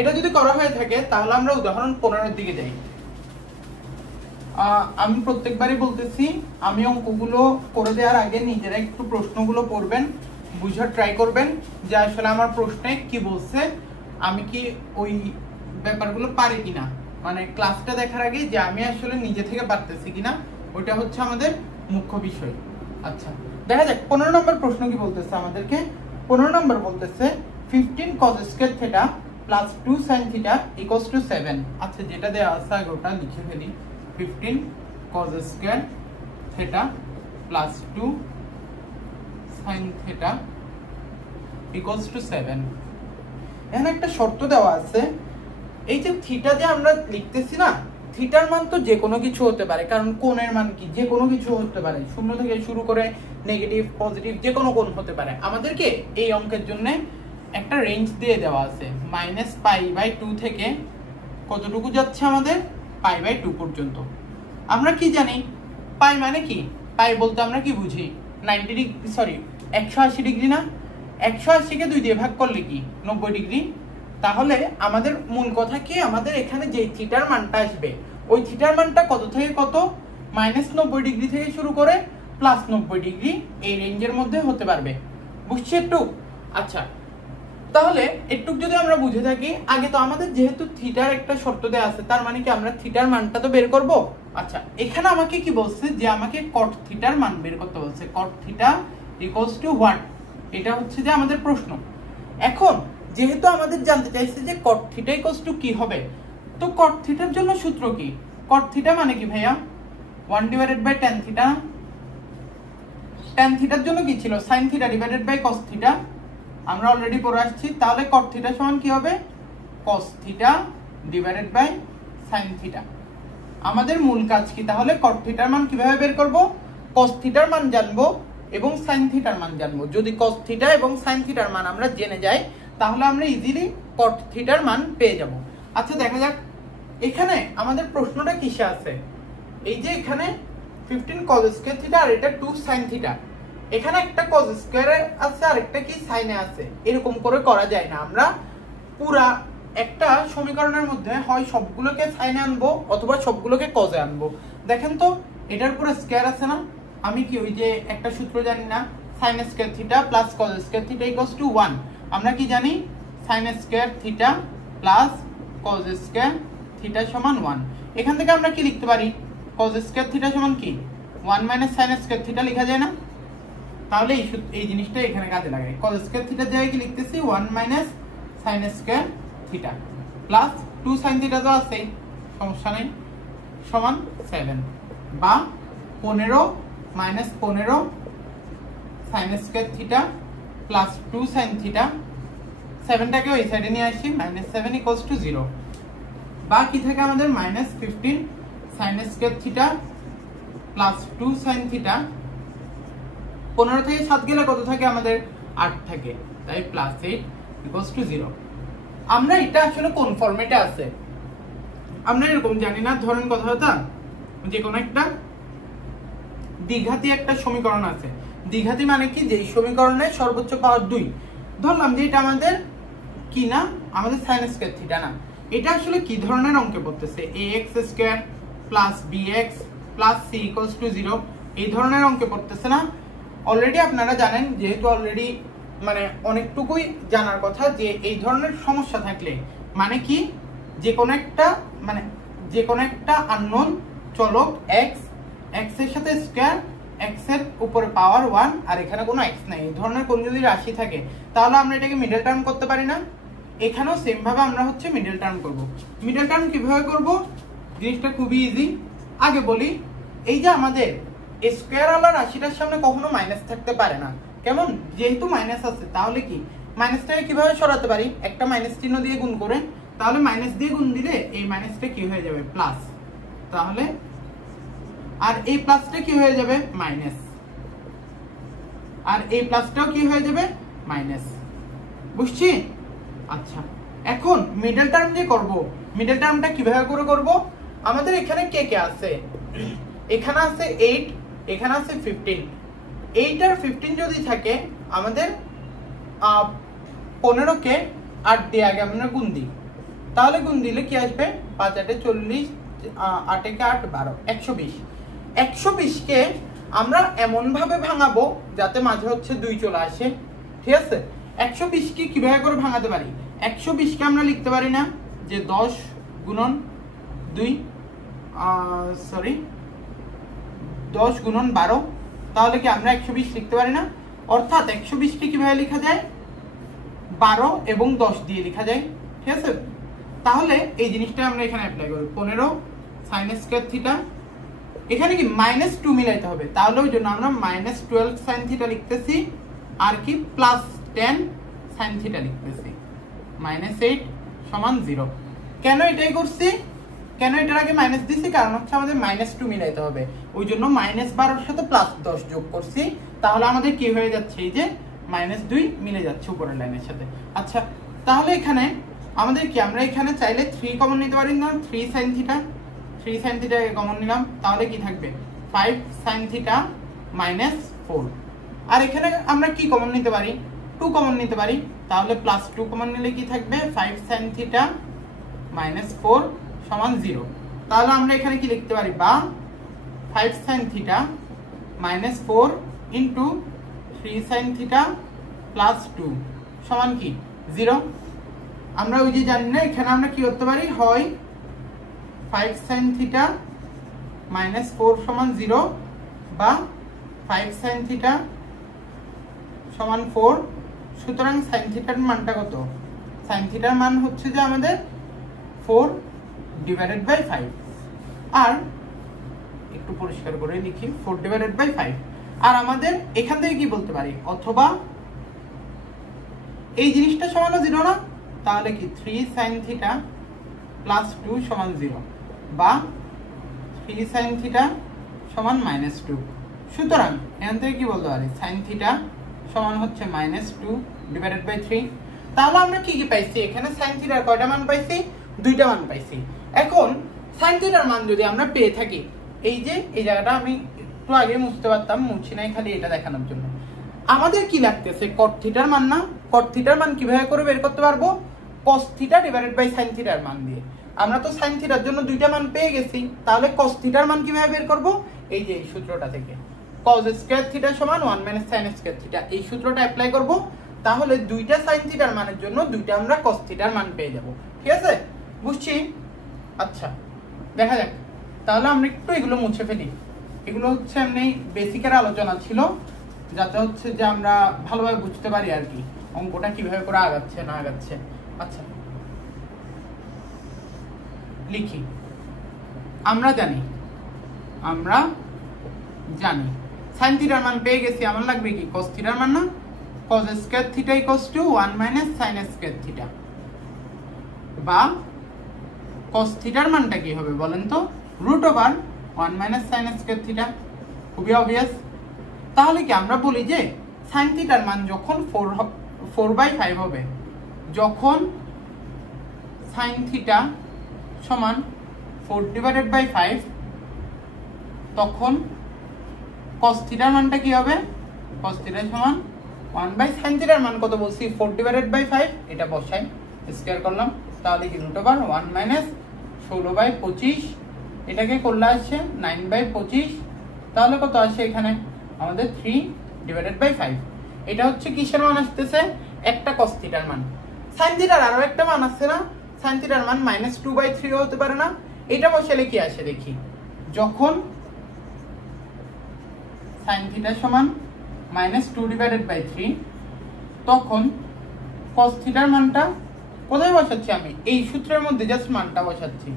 এটা যদি করা হয়ে থাকে তাহলে আমরা উদাহরণ 15 এর দিকে যাই। আমি প্রত্যেকবারই বলতেছি, আমি অঙ্কগুলো করে দেওয়ার আগে নিজেরা একটু প্রশ্নগুলো পড়বেন, বুঝার ট্রাই করবেন যে আসলে আমার প্রশ্নে কি বলছে, আমি কি ওই ব্যাপারগুলো পারি কিনা, মানে ক্লাসটা দেখার আগে যে আমি আসলে নিজে থেকে পারতেছি কিনা, ওইটা হচ্ছে আমাদের মুখ্য বিষয়। আচ্ছা দেখা যাক 15 নম্বর প্রশ্ন কি বলতেছে আমাদেরকে। 15 নম্বর বলতেছে 15 cos square theta plus 2 sin theta equals to 7। আচ্ছা যেটা দেওয়া আছে আগে ওটা লিখে ফেলি। 15 cos square theta plus 2 sin theta equals to 7। এখানে একটা শর্ত দেওয়া আছে, এই যে থিটা যে আমরা লিখতেছি না, থিটার মান তো যে কোনো কিছু হতে পারে, কারণ কোণের মান কি যে কোনো কিছু হতে পারে, শূন্য থেকে শুরু করে নেগেটিভ পজিটিভ যে কোনো কোণ হতে পারে। আমাদেরকে এই অঙ্কের জন্য একটা রেঞ্জ দিয়ে দেওয়া আছে -π/2 থেকে কতটুকু যাচ্ছে আমাদের π/2 পর্যন্ত। আমরা কি জানি পাই মানে কি, পাই বলতে আমরা কি বুঝি 90 ডিগ্রি, সরি 180 ডিগ্রি না, 180 কে 2 দিয়ে ভাগ করলে কি 90 ডিগ্রি। তাহলে আমাদের মূল কথা কি, আমাদের এখানে যে থিটার মানটা আসবে ওই থিটার মানটা কত থেকে কত, -90 ডিগ্রি থেকে শুরু করে +90 ডিগ্রি, এই রেঞ্জের মধ্যে হতে পারবে। বুঝছি একটু? আচ্ছা তাহলে একটু যদি আমরা বুঝে থাকি, আগে তো আমাদের যেহেতু থিটার একটা শর্ত দেওয়া আছে, তার মানে কি আমরা থিটার মানটা তো বের করব। আচ্ছা এখানে আমাকে কি বলছে, যে আমাকে cot থিটার মান বের করতে বলছে। cot theta equals to what, এটা হচ্ছে যে আমাদের প্রশ্ন। এখন যেহেতু আমাদের জানতে চাইছে যে cot থিটা ইকুয়ালস টু কি হবে, তো cot থিটার জন্য সূত্র কি, cot থিটা মানে কি ভাইয়া 1/tan থিটা, tan থিটার জন্য কি ছিল sin theta divided by cos theta, আমরা অলরেডি পড়ে আসছি। তাহলে cot থিটা সমান কি হবে, cos theta divided by sin theta. আমাদের মূল কাজ কি তাহলে, cot থিটার মান কিভাবে বের করব, cos থিটার মান জানবো এবং sin থিটার মান জানবো। যদি cos থিটা এবং sin থিটার মান আমরা জেনে যাই, তাহলে আমরা ইজিলি cot থিটার মান পেয়ে যাব। আচ্ছা দেখা যাক এখানে আমাদের প্রশ্নটা কিসে আছে, এই যে এখানে 15 cos স্কয়ার থিটা আর এটা 2 sin থিটা, এখানে একটা cos স্কয়ারে আছে আর একটা কি সাইনে আছে, এরকম করে করা যায় না। আমরা পুরা একটা সমীকরণের মধ্যে হয় সবগুলোকে সাইনে আনবো অথবা সবগুলোকে cos এ আনবো। দেখেন তো এটার পুরো স্কয়ার আছে না, আমি কি ওই যে একটা সূত্র জানি না, sin square theta plus cos square theta equals to 1। আমরা কি জানি sin square theta plus cos square theta সমান 1। এখান থেকে আমরা কি লিখতে পারি, cos স্কয়ার থিটা সমান কি 1 - sin স্কয়ার থিটা লেখা যায় না। তাহলে এই জিনিসটা এখানে কাজে লাগাই, cos স্কয়ার থিটার জায়গায় কি লিখতেছি 1 - sin square theta plus 2 sin theta তো আছেই, সমস্যা নেই, সমান 7 বা 15 - 15 sin square theta plus 2 sin theta, 7টাকে ওই সাইডে নিয়ে আসি, -7 ইকুয়ালস টু 0, বা কি থাকে আমাদের -15 sin square theta plus 2 sin theta, 15 থেকে 7 গেলে কত থাকে আমাদের 8 থাকে, তাই +8 ইকুয়ালস টু 0। আমরা এটা আসলে কোন ফরম্যাটে আছে আমরা এরকম জানি না। ধরেন কথা হতা যে কোন একটা দ্বিঘাতি একটা সমীকরণ আছে, দ্বিঘাতি মানে কি, যেই সমীকরণের সর্বোচ্চ পাওয়ার 2, ধরলাম যে এটা আমাদের কি না, আমাদের sin স্কয়ার থিটা না, এটা আসলে কি ধরনের অঙ্কে পড়তেছে, ax square plus bx plus c equals to 0, এই ধরনের অঙ্কে পড়তেছে না। অলরেডি আপনারা জানেন, যেহেতু অলরেডি মানে অনেকটুকুই জানার কথা, যে এই ধরনের সমস্যা থাকলে মানে কি, যে কোনো একটা আননোন চলক x এর সাথে স্কয়ার, x এর উপরে পাওয়ার 1 আর এখানে কোনো x নাই, এই ধরনের কোন যদি রাশি থাকে তাহলে আমরা এটাকে মিডল টার্ম করতে পারি না। এখানেও সেম ভাবে আমরা হচ্ছে মিডল টার্ম করব। মিডল টার্ম কিভাবে করব, জিনিসটা খুবই ইজি। আগে বলি, এই যে আমাদের স্কয়ার আলা রাশিটার সামনে কখনো মাইনাস থাকতে পারে না, কেমন, যেহেতু মাইনাস আছে তাহলে কি মাইনাসটাকে কিভাবে সরাতে পারি, একটা মাইনাস চিহ্ন দিয়ে গুণ করে, তাহলে মাইনাস দিয়ে গুণ দিলে এই মাইনাসটা কি হয়ে যাবে প্লাস, তাহলে আর এই প্লাসটা কি হয়ে যাবে মাইনাস, আর এই প্লাসটাও কি হয়ে যাবে মাইনাস। বুঝছি? আচ্ছা এখন মিডল টার্ম যে করব, মিডল টার্মটা কিভাবে করে করব, আমাদের এখানে কে কে আছে, এখানে আছে 8, এখানে আছে 15, 8 আর 15 যদি থাকে আমাদের 15 কে 8 দিয়ে আগে আমরা গুণ দিই, তাহলে গুণ দিলে কি আসবে 5 × 8 = 40, 8 একে 8 12 120। 120কে আমরা এমন ভাবে ভাঙাবো যাতে মাঝে হচ্ছে 2 চলে আসে, ঠিক আছে। 120কে কিভাবে করে ভাঙাতে পারি? 120কে আমরা লিখতে পারি না যে 10 গুণন 2 10 গুণন 12, তাহলে কি আমরা 120 লিখতে পারি না? অর্থাৎ 120কে কিভাবে লেখা যায়? 12 এবং 10 দিয়ে লেখা যায়, ঠিক আছে। তাহলে এই জিনিসটা আমরা এখানে অ্যাপ্লাই করব। 15 sin স্কয়ার থিটা, এখানে কি -2 মিলাইতে হবে, তাহলে ওই জন্য আমরা -12 sin থিটা লিখতেছি, আর কি +10 sin থিটা লিখতেছি। -8 সমান 0। কেন এটাই করছি? কেন এটার আগে মাইনাস দিছি? কারণ হচ্ছে আমাদের -2 মিলাইতে হবে, ওই জন্য -12 সাথে +10 যোগ করছি। তাহলে আমাদের কি হয়ে যাচ্ছে? এই যে -2 মিলে যাচ্ছে উপরের লাইনের সাথে। আচ্ছা, তাহলে এখানে আমাদের কি, আমরা এখানে চাইলে 3 কমন নিতে পারি না? 3 sin theta, 3 sin theta common নিলাম, তাহলে কি থাকবে? 5 sin থিটা -4। আর এখানে আমরা কি কমন নিতে পারি? 2 কমন নিতে পারি, তাহলে +2 কমন নিলে কি থাকবে? 5 sin থিটা -4 সমান 0। তাহলে আমরা এখানে কি লিখতে পারি? বা 5 sin theta -4 into 3 sin theta +2 সমান কি? 0। আমরা ওই যে জানি না, এখানে আমরা কি করতে পারি? হয় 5 sin থিটা -4 সমান 0 বা 5 sin থিটা সমান 4। সুতরাং sin থিটার মানটা কত? sin থিটার মান হচ্ছে যে আমাদের 4/5। আর একটু পরিষ্কার করে লিখি, 4/5। আর আমাদের এখান থেকে কি বলতে পারি? অথবা এই জিনিসটা সমান 0 না, তাহলে কি 3 sin থিটা +2 সমান 0 বা 3 sin থিটা সমান -2। সুতরাং এখান থেকে কি বলতে পারি? sin থিটা সমান হচ্ছে -2/3। তাহলে আমরা কি কি পাইছি? এখানে sin থিটার কয়টা মান পাইছি? 2টা মান পাইছি। এখন sin থিটার মান যদি আমরা পেয়ে থাকি, এই যে এই জায়গাটা আমি একটু আগে মুছতে পারতাম, মুছি নাই, খালি এটা দেখানোর জন্য। আমাদের কি লাগতেছে? cot থিটার মান না? cot থিটার মান কিভাবে করে বের করতে পারবো? cos থিটা / sin থিটার মান দিয়ে। আমরা তো sin থিটার জন্য 2টা মান পেয়ে গেছি, তাহলে cos থিটার মান কিভাবে বের করব? এই যে এই সূত্রটা থেকে, cos স্কয়ার থিটা সমান 1 - sin স্কয়ার থিটা, এই সূত্রটা অ্যাপ্লাই করব। তাহলে 2টা sin থিটার মানের জন্য 2টা আমরা cos থিটার মান পেয়ে যাব, ঠিক আছে? বুঝছি? আচ্ছা, দেখা যাক। তাহলে আমরা একটু এগুলো মুছে ফেলি। এগুলো হচ্ছে এমনি বেসিকের আলোচনা ছিল, যাতে হচ্ছে যে আমরা ভালোভাবে বুঝতে পারি আর কি অঙ্কটা কিভাবে করে আগাচ্ছে না আগাচ্ছে। আচ্ছা, লিখি। আমরা জানি sin থিটার মান পেয়ে গেছি, আমার লাগবে কি? cos থিটার মান না? cos square theta = 1 - sin square theta, বা cos থিটার মানটা কি হবে বলেন তো? √1 - sin স্কয়ার থিটা। খুবই অবভিয়াস। তাহলে কি আমরা বলি যে sin থিটার মান যখন 4/5 হবে, যখন sin থিটা সমান 4/5, তখন cos থিটার মানটা কি হবে? cos থিটা সমান 1/sin থিটার মান কত বলছি? 4/5, এটা বসাই, স্কয়ার করলাম, তাহলে কি √1 - 16/25, এটাকে করলে আসছে 9/25, তাহলে কত আসে এখানে আমাদের? 3/5। এটা হচ্ছে কিসের মান আসতেছে? একটা cos থিটার মান। sin থিটার আরো একটা মান আছে না? sin থিটার মান -2/3 হতে পারে না? এটা বসালে কি আসে দেখি। যখন sin থিটা সমান -2/3, তখন cos থিটার মানটা কোথায় বসাচ্ছি? আমি এই সূত্রের মধ্যে জাস্ট মানটা বসাচ্ছি।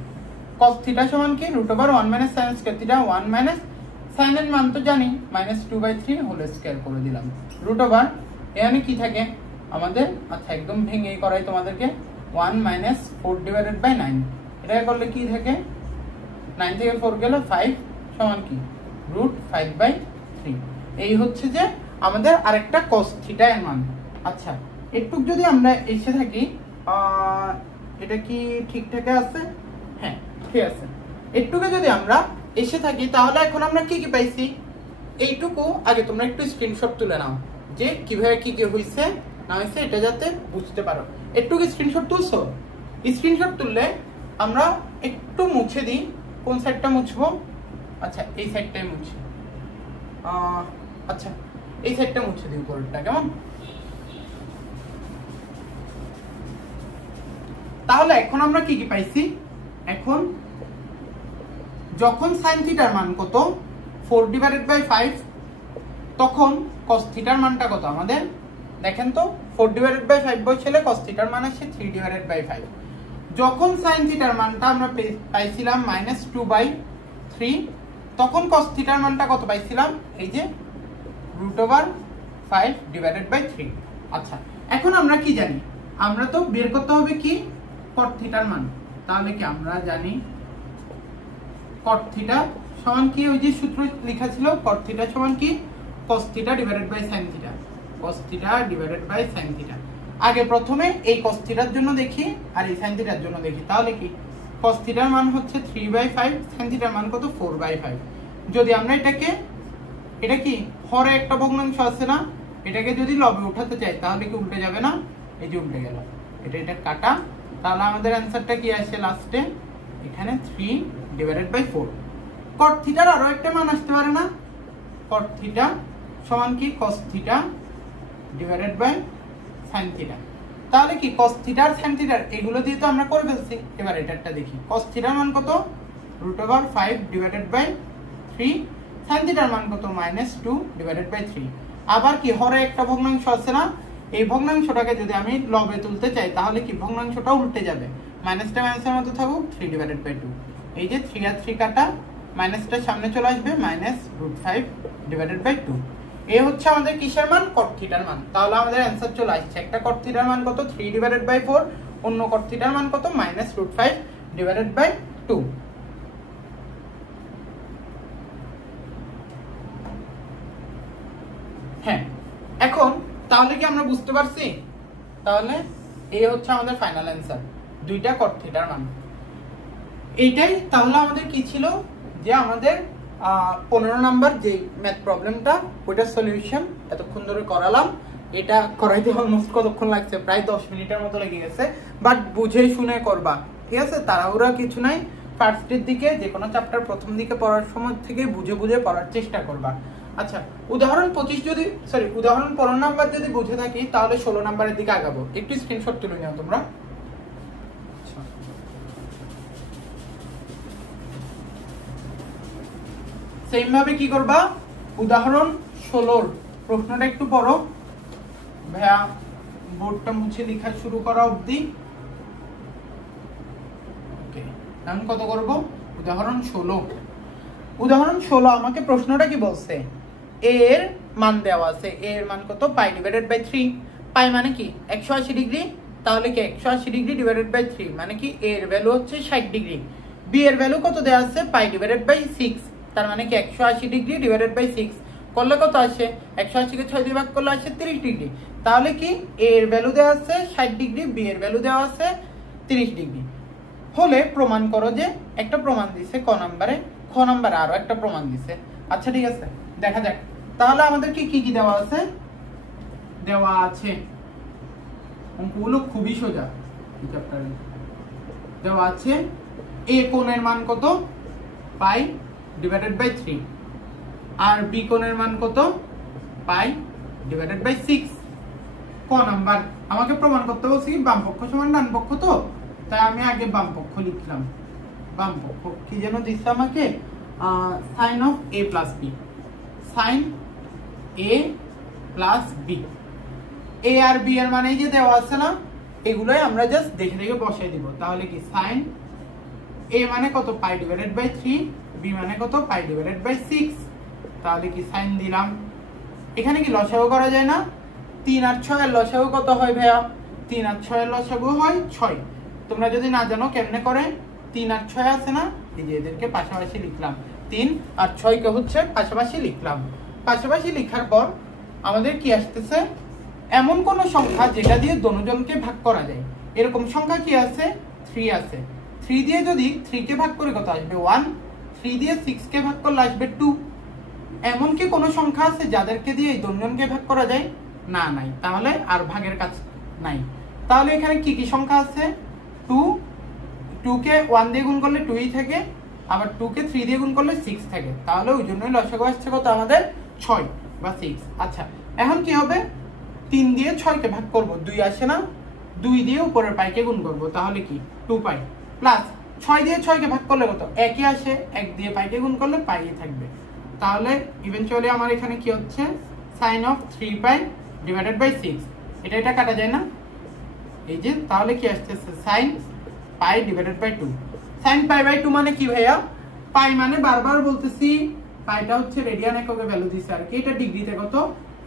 cos থিটা সমান কি? √1 - sin স্কয়ার থিটা। 1 - sin এর মান তো জানি, -2/3 হোল স্কয়ার করে দিলাম। এখানে কি থাকে আমাদের? আচ্ছা, একদম ভেঙে করাই তোমাদেরকে। 1 - 4/9, এটাকে করলে কি থাকে? 9 থেকে 4 গেল 5 সমান কি? √5/3। এই হচ্ছে যে আমাদের আরেকটা cos থিটা এর মান। আচ্ছা, একটু যদি আমরা এসে থাকি, এটা কি ঠিকঠাক আছে? হ্যাঁ, ঠিক আছে। একটুকে যদি আমরা এসে থাকি, তাহলে এখন আমরা কি কি পাইছি? এইটুকু আগে তোমরা একটু স্ক্রিনশট তুলে নাও, যে কিভাবে কি কি হয়েছে না হয়েছে, এটা যাতে বুঝতে পারো। একটু স্ক্রিনশট তুলছো? স্ক্রিনশট তুললে আমরা একটু মুছে দিই, কোন সাইডটা মুছবো? আচ্ছা এই সাইডটাই মুছি। আচ্ছা এই সাইডটা মুছে দিই উপরেরটা, কেমন? তাহলে এখন আমরা কি কি পাইছি? এখন যখন sin থিটার মান কত 4/5 তখন cos থিটার মানটা কত আমাদের? দেখেন তো 4/5 বসলে cos থিটার মান আসে 3/5। যখন sin থিটার মানটা আমরা পাইছিলাম -2/3 তখন cos থিটার মানটা কত পাইছিলাম? এই যে √5/3। আচ্ছা এখন আমরা কি জানি? আমরা তো বের করতে হবে কি cot থিটার মান। তাহলে কি আমরা জানি cot থিটা সমান কি? ওই যে সূত্র লেখা ছিল cot থিটা সমান কি cos theta / sin theta, cos theta / sin theta. আগে প্রথমে এই cos থিটার জন্য দেখি আর এই sin থিটার জন্য দেখি। তাহলে কি cos থিটার মান হচ্ছে 3/5, sin থিটার মান কত 4/5। যদি আমরা এটা কি হরে একটা ভগ্নাংশ আছে না, এটাকে যদি লবে উঠাতে চাই তাহলে কি উল্টে যাবে না? এই যে উল্টে গেল, এটা কাটা। তাহলে আমাদের অ্যানসারটা কি আসে লাস্টে? এখানে 3/4। cot থিটার আরো একটা মান আসতে পারে না? cot থিটা সমান কি cos থিটা / sin থিটা। তাহলে কি cos থিটা আর sin থিটার এগুলো দিয়ে তো আমরা করে ফেলছি। এবার এটারটা দেখি। cos থিটার মান কত? √5/3। sin থিটার মান কত? -2/3। আবার কি হরে একটা ভগ্নাংশ আছে না, এই ভগ্নাংশটাকে যদি আমি লবে তুলতে চাই তাহলে কি ভগ্নাংশটা উল্টে যাবে, মাইনাসটা মাইনাসের মতো থাকুক 3/2। এই যে 3 আর 3 কাটা, মাইনাসটা সামনে চলে আসবে -√5/2। এই হচ্ছে আমাদের কিসের মান? cot থিটার মান। তাহলে আমাদের অ্যানসার চলে আসছে। একটা cot থিটার মান কত 3/4, অন্য cot থিটার মান কত -√5/2। হ্যাঁ এখন তাহলে কি আমরা বুঝতে পারছি? তাহলে এই হচ্ছে আমাদের ফাইনাল অ্যানসার, দুইটা cot থিটার মান। এইটাই তাহলে আমাদের কি ছিল যে আমাদের 15 নাম্বার যে ম্যাথ প্রবলেমটা ওইটার সলিউশন এতক্ষণ ধরে করালাম। এটা করাইতে অলমোস্ট কতক্ষণ লাগছে? প্রায় 10 মিনিটের মতো লেগে গেছে। বাট বুঝে শুনে করবা, ঠিক আছে? তাড়াহুড়া কিছু নাই। ফার্স্টের দিকে যে কোনো চ্যাপ্টার প্রথম দিকে পড়ার সময় থেকে বুঝে বুঝে পড়ার চেষ্টা করবা। আচ্ছা উদাহরণ 15 নাম্বার যদি বুঝে থাকি তাহলে 16 নাম্বারের দিকে আগাবো। একটু স্ক্রিনশট তুলে নাও তোমরা। সেম ভাবে কি করবা? উদাহরণ 16 প্রশ্নটা একটু পড়ো ভাইয়া, বোর্ডটা মুছে লেখা শুরু করা অবধি। ওকে, এখন কত করব? উদাহরণ 16 আমাকে প্রশ্নটা কি বলছে? a এর মান দেওয়া আছে। a এর মান কত? π/3। পাই মানে কি 180 ডিগ্রি। তাহলে কি 180 ডিগ্রি /3 মানে কি a এর ভ্যালু হচ্ছে 60 ডিগ্রি। b এর ভ্যালু কত দেওয়া আছে? π/6। তার মানে কি 180 ডিগ্রি /6 করলে কত আসে? 180 কে 6 দিয়ে ভাগ করলে আসে 30 ডিগ্রি। তাহলে কি a এর ভ্যালু দেওয়া আছে 60 ডিগ্রি, b এর ভ্যালু দেওয়া আছে 30 ডিগ্রি। হলে প্রমাণ করো যে, একটা প্রমাণ দিছে ক নাম্বারে, খ নাম্বারে আরো একটা প্রমাণ দিছে। আচ্ছা ঠিক আছে, দেখা যাক। তাহলে আমাদের কি কি দেওয়া আছে? দেওয়া আছে অঙ্কগুলো খুবই সোজা। দেওয়া আছে a কোণের মান কত? π/3 আর b কোণের মান কত? π/6। ক নাম্বার আমাকে প্রমাণ করতে বলছি বাম পক্ষ সমান ডান পক্ষ, তো তাই আমি আগে বাম পক্ষ লিখলাম। বাম পক্ষ কি যেন দিচ্ছে আমাকে? sin of a plus b, sin a plus b। a R b এর মানে যে দেওয়া আছে না, এগুলোই আমরা জাস্ট দেখে দেখে বসাই দিব। তাহলে কি sin a মানে কত? π/3, b মানে কত? π/6। তাহলে কি sin দিলাম। এখানে কি লসাগু করা যায় না? 3 আর 6 এর লসাগু কত হয় ভাইয়া? 3 আর 6 এর লসাগু হয় 6। তোমরা যদি না জানো কেমনে করে, 3 আর 6 আছে না, এই যে এদেরকে পাশাপাশি লিখলাম। 3 আর 6 কে হচ্ছে পাশাপাশি লিখলাম। পাশাপাশি লেখার পর আমাদের কি আসতেছে? এমন কোন সংখ্যা যেটা দিয়ে দোনোজনকে ভাগ করা যায়। এরকম সংখ্যা কি আছে? 3 আছে। 3 দিয়ে যদি 3 কে ভাগ করে কত আসবে? 1। 3 দিয়ে 6 কে ভাগ করলে আসবে 2। এমন কি কোন সংখ্যা আছে যাদেরকে দিয়ে এই দোনোজনকে ভাগ করা যায়? না, নাই। তাহলে আর ভাগের কাজ নাই। তাহলে এখানে কি কি সংখ্যা আছে? 2 কে 1 দিয়ে গুণ করলে 2ই থাকে, আবার 2 কে 3 দিয়ে গুণ করলে 6 থাকে, তাহলে ওই জন্যই লসাগু আসছে কত আমাদের 6 বা 6। আচ্ছা এখন কি হবে, 3 দিয়ে 6 কে ভাগ করব, 2 আসে না, 2 দিয়ে উপরের পাইকে গুণ করব, তাহলে কি 2 পাই, প্লাস 6 দিয়ে 6 কে ভাগ করলে কত 1 আসে, 1 দিয়ে পাইকে গুণ করলে পাই থাকবে, তাহলে ইভেন্চুয়ালি আমার এখানে কি হচ্ছে sin of 3 pi divided by 6, এটা কাটা যায় না, এই যে তাহলে কি আসছে sin pi divided by 2। sin pi by 2 মানে কি ভাইয়া, পাই মানে বারবার বলতেছি পাইটা হচ্ছে রেডিয়ান এককে ভ্যালু দিছে আর কি, এটা ডিগ্রিতে কত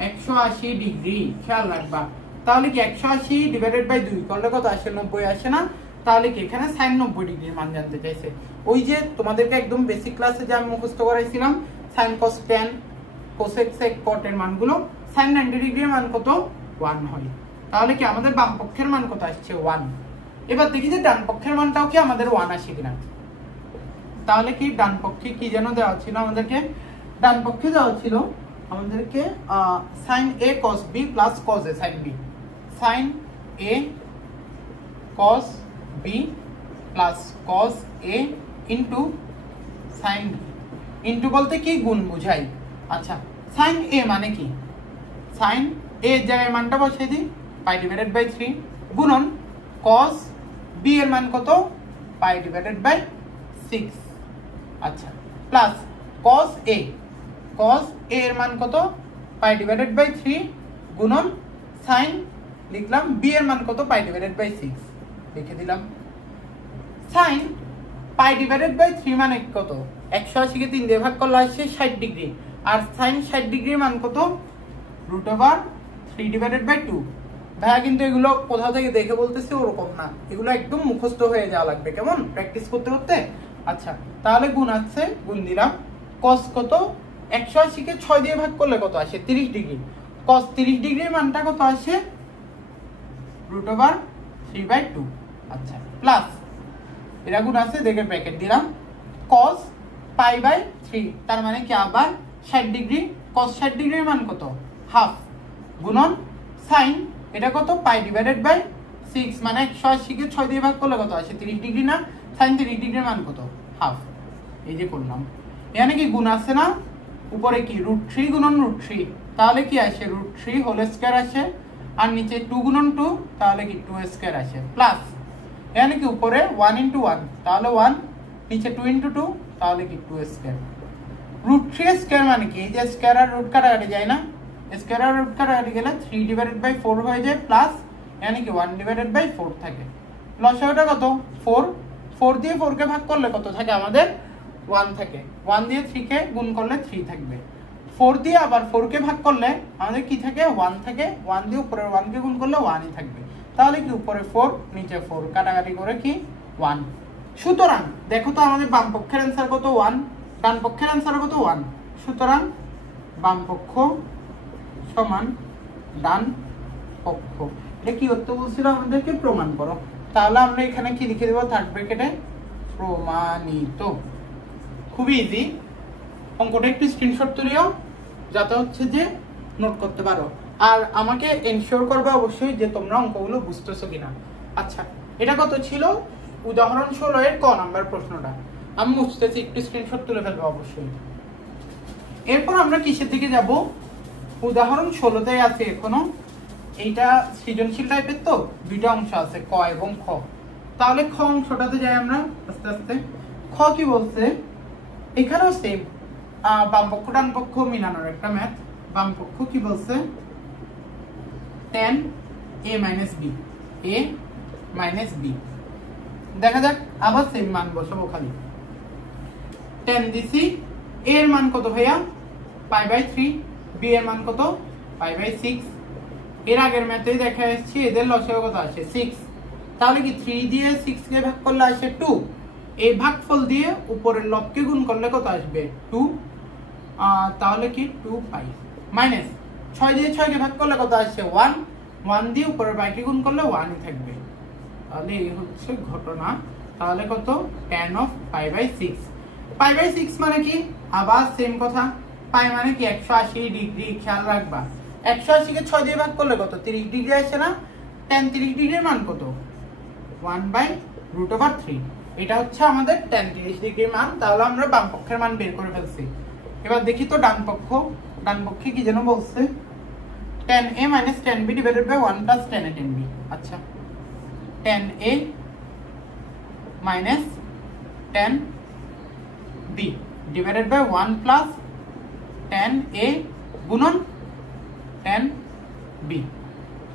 180 ডিগ্রি, খেয়াল রাখবা। তাহলে কি 180 ডিভাইডেড বাই 2 করলে কত আসে 90 আসে না, তাহলে কি এখানে sin 90 ডিগ্রির মান জানতে চাইছে। ওই যে তোমাদেরকে একদম বেসিক ক্লাসে যে আমি মুখস্থ করাইছিলাম sin cos tan cosec sec cot এর মানগুলো, sin 90 ডিগ্রির মান কত 1 হয়, তাহলে কি আমাদের বাম পক্ষের মান কত আসছে 1। এবার দেখি যে ডান পক্ষের মানটাও কি আমাদের 1 আসে কিনা, তাহলে কি ডান পক্ষে কি যেন দেওয়া ছিল আমাদেরকে, ডান পক্ষে দেওয়া ছিল আমাদেরকে sin a cos b plus cos a sin b, sin a cos b plus cos a into sin b, into বলতে কি গুণ বুঝাই। আচ্ছা sin a মানে কি, sin a এর জায়গায় মানটা বসিয়ে দিই পাই ডিভাইডেড বাই 3 গুণন cos b এর মান কত পাই ডিভাইডেড বাই 6, আচ্ছা প্লাস cos a এর মান কত পাই ডিভাইডেড বাই 3 গুণন sin লিখলাম b এর মান কত পাই ডিভাইডেড বাই 6 লিখে দিলাম। sin পাই ডিভাইডেড বাই 3 মানে কত 180 কে 3 দিয়ে ভাগ করলে আসে 60 ডিগ্রি, আর sin 60 ডিগ্রির মান কত √3 ডিভাইডেড বাই 2। ভাইয়া কিন্তু এগুলো কোথা থেকে দেখে বলতেছি ওরকম না, এগুলো একদম মুখস্থ হয়ে যাওয়া লাগবে, কেমন প্র্যাকটিস করতে করতে। আচ্ছা তাহলে গুণ আছে, গুণ দিলাম cos কত 180 কে 6 দিয়ে ভাগ করলে কত আসে 30 ডিগ্রি, cos 30 ডিগ্রির মানটা কত আসে √3/2। আচ্ছা প্লাস এটা গুণ আছে দেখে ব্র্যাকেট দিলাম cos পাই বাই 3, তার মানে কি আবার 60 ডিগ্রি, cos 60 ডিগ্রির মান কত হাফ গুণন sin এটা কত পাই ডিভাইডেড বাই 6, মানে 180 কে 6 দিয়ে ভাগ করলে কত আসে 30 ডিগ্রি না, sin 30 ডিগ্রির মান কত হাফ, এই যে করলাম। এখানে কি গুণ আছে না, উপরে কি √3 গুণন √3, তাহলে কি আসে √3 হোল স্কয়ার আসে, আর নিচে 2 গুণন 2 তাহলে কি 2 স্কয়ার আসে, প্লাস এখানে কি উপরে 1 × 1 তাহলে 1, নিচে 2 × 2 তাহলে কি 2 স্কয়ার। √3 স্কয়ার মানে কি এই যে স্কয়ার আর রুট কাটাকাটি যায় না, স্কয়ার আর রুট কাটাকাটি গেলে 3 ডিভাইডেড বাই 4 হয়ে যায়, প্লাস এখানে কি 1 ডিভাইডেড বাই 4 থাকে, লসাগুটা কত 4, 4 দিয়ে 4 কে ভাগ করলে কত থাকে আমাদের 1 থাকে, 1 দিয়ে 3 কে গুণ করলে 3 থাকবে, 4 দিয়ে আবার 4 কে ভাগ করলে আমাদের কি থাকে 1 থাকে, 1 দিয়ে উপরের 1 কে গুণ করলে 1ই থাকবে, তাহলে কি উপরে 4 নিচে 4 কাটাকাটি করে কি 1। সুতরাং দেখো তো আমাদের বাম পক্ষের অ্যান্সার কত 1, ডান পক্ষের অ্যান্সার কত 1, সুতরাং বাম পক্ষ সমান ডান পক্ষ। এটা কি করতে বলছিল আমাদেরকে, প্রমাণ করো, তাহলে আমরা এখানে কি লিখে দেব থার্ড ব্র্যাকেটে প্রমাণিত। খুবই ইজি, অঙ্কটা একটু স্ক্রিনশট তুলিও যাতে হচ্ছে যে নোট করতে পারো, আর আমাকে এনশিওর করবে অবশ্যই যে তোমরা অঙ্কগুলো বুঝতেছো কিনা। আচ্ছা এটা কত ছিল, উদাহরণ 16 এর ক নাম্বার প্রশ্নটা, আমি বুঝতেছি একটু স্ক্রিনশট তুলে ফেলবো অবশ্যই। এরপর আমরা কিসের দিকে যাব, উদাহরণ 16তেই আছে এখনো, এইটা সৃজনশীল টাইপের তো দুইটা অংশ আছে ক এবং খ, তাহলে খ অংশটাতে যাই আমরা আস্তে আস্তে। খ কি বলছে, এখানেও সেম বাম পক্ষ ডান পক্ষ মিলানোর একটা ম্যাথ। বাম পক্ষ কি বলছে tan a - b, a - b, দেখা যাক আবার সেম মান বসাবো, খালি tan দিছি, a এর মান কত ভাইয়া π/3, b এর মান কত π/6, এর আগের ম্যাথেই দেখা যাচ্ছে এদের লসাগু কত আসে 6, তাহলে কি 3 দিয়ে 6 কে ভাগ করলে আসে 2, এই ভাগফল দিয়ে উপরের লবকে গুণ করলে কত আসবে 2, তাহলে কি 2 পাই, মাইনাস 6 দিয়ে 6 কে ভাগ করলে কত আসে 1, 1 দিয়ে উপরের বাইকে গুণ করলে 1ই থাকবে, তাহলে এই হচ্ছে ঘটনা। তাহলে কত tan of π/6, π/6 মানে কি আবার সেম কথা, পাই মানে কি 180 ডিগ্রি, খেয়াল রাখবা 180 কে 6 দিয়ে ভাগ করলে কত 30 ডিগ্রি আসে না, tan 30 ডিগ্রির মান কত 1/√3, এটা হচ্ছে আমাদের tan 30 ডিগ্রির মান, তাহলে আমরা বাম পক্ষের মান বের করে ফেলছি। এবার দেখি তো ডান পক্ষে কি যেন বলছে, tan a minus tan b divided by 1 plus tan a tan b। আচ্ছা, tan a minus tan b divided by 1 plus tan a গুণন tan b।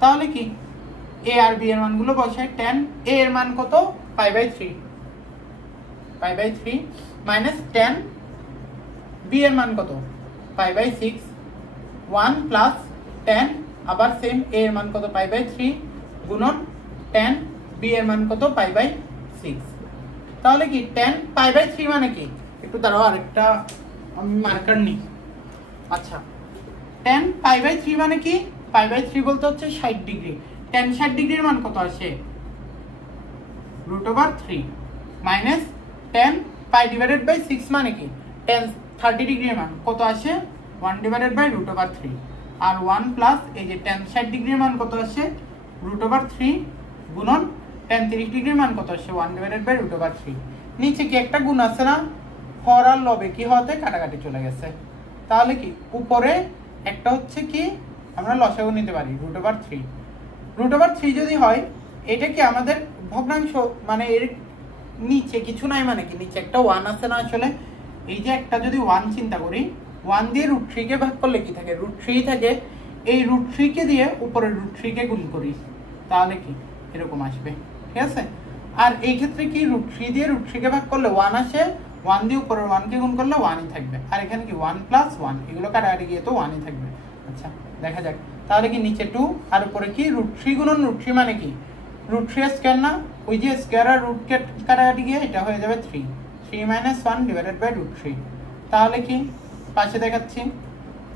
তাহলে কি a আর b এর মানগুলো বসাই। tan a এর মান কত, π/3 মাইনাস tan b এর মান কত, π/6 1 প্লাস tan আবার সেম a এর মান কত, π/3 গুণন tan b এর মান কত, π/6। তাহলে কি tan π/3 মানে কি, একটু দাঁড়াও আরেকটা আমি মার্কার নিই। আচ্ছা, tan π/3 মানে কি, π/3 বলতে হচ্ছে 60 ডিগ্রি। tan 60 ডিগ্রির মান কত আসে, √3 মাইনাস tan π/6 মানে কি, tan 30 ডিগ্রির মান কত আসে, 1/√3 আর 1 প্লাস এই যে tan 60 ডিগ্রির মান কত আসে, √3 গুণন tan 30 ডিগ্রির মান কত আসে, 1/√3। নিচে কি একটা গুণ আছে না, হর আর লবে কি হতে কাটাকাটি চলে গেছে। তাহলে কি উপরে একটা হচ্ছে কি আমরা লসাগু নিতে পারি, √3 যদি হয় এটা কি আমাদের ভগ্নাংশ, মানে এর নিচে কিছু নাই, মানে কি নিচে একটা 1 আছে না। আসলে এই যে একটা যদি 1 চিন্তা করি, 1 দিয়ে √3 কে ভাগ করলে কি থাকে, √3 থাকে। এই √3 কে দিয়ে উপরে √3 কে গুণ করি, তাহলে কি এরকম আসবে, ঠিক আছে। আর এই ক্ষেত্রে কি √3 দিয়ে √3 কে ভাগ করলে 1 আসে, 1 দিয়ে উপরের 1 কে গুণ করলে 1ই থাকবে। আর এখানে কি 1 প্লাস 1, এগুলো কাটাকাটি গিয়ে তো 1ই থাকবে। আচ্ছা দেখা যাক, তাহলে কি নিচে 2 আর উপরে কি √3 গুণন √3 মানে কি, √3 স্কয়ার না, ওই যে স্কয়ার আর রুট কাটাকাটি গিয়ে এটা হয়ে যাবে 3 - 1 ডিভাইডেড বাই √3। তাহলে কি পাশে দেখাচ্ছি,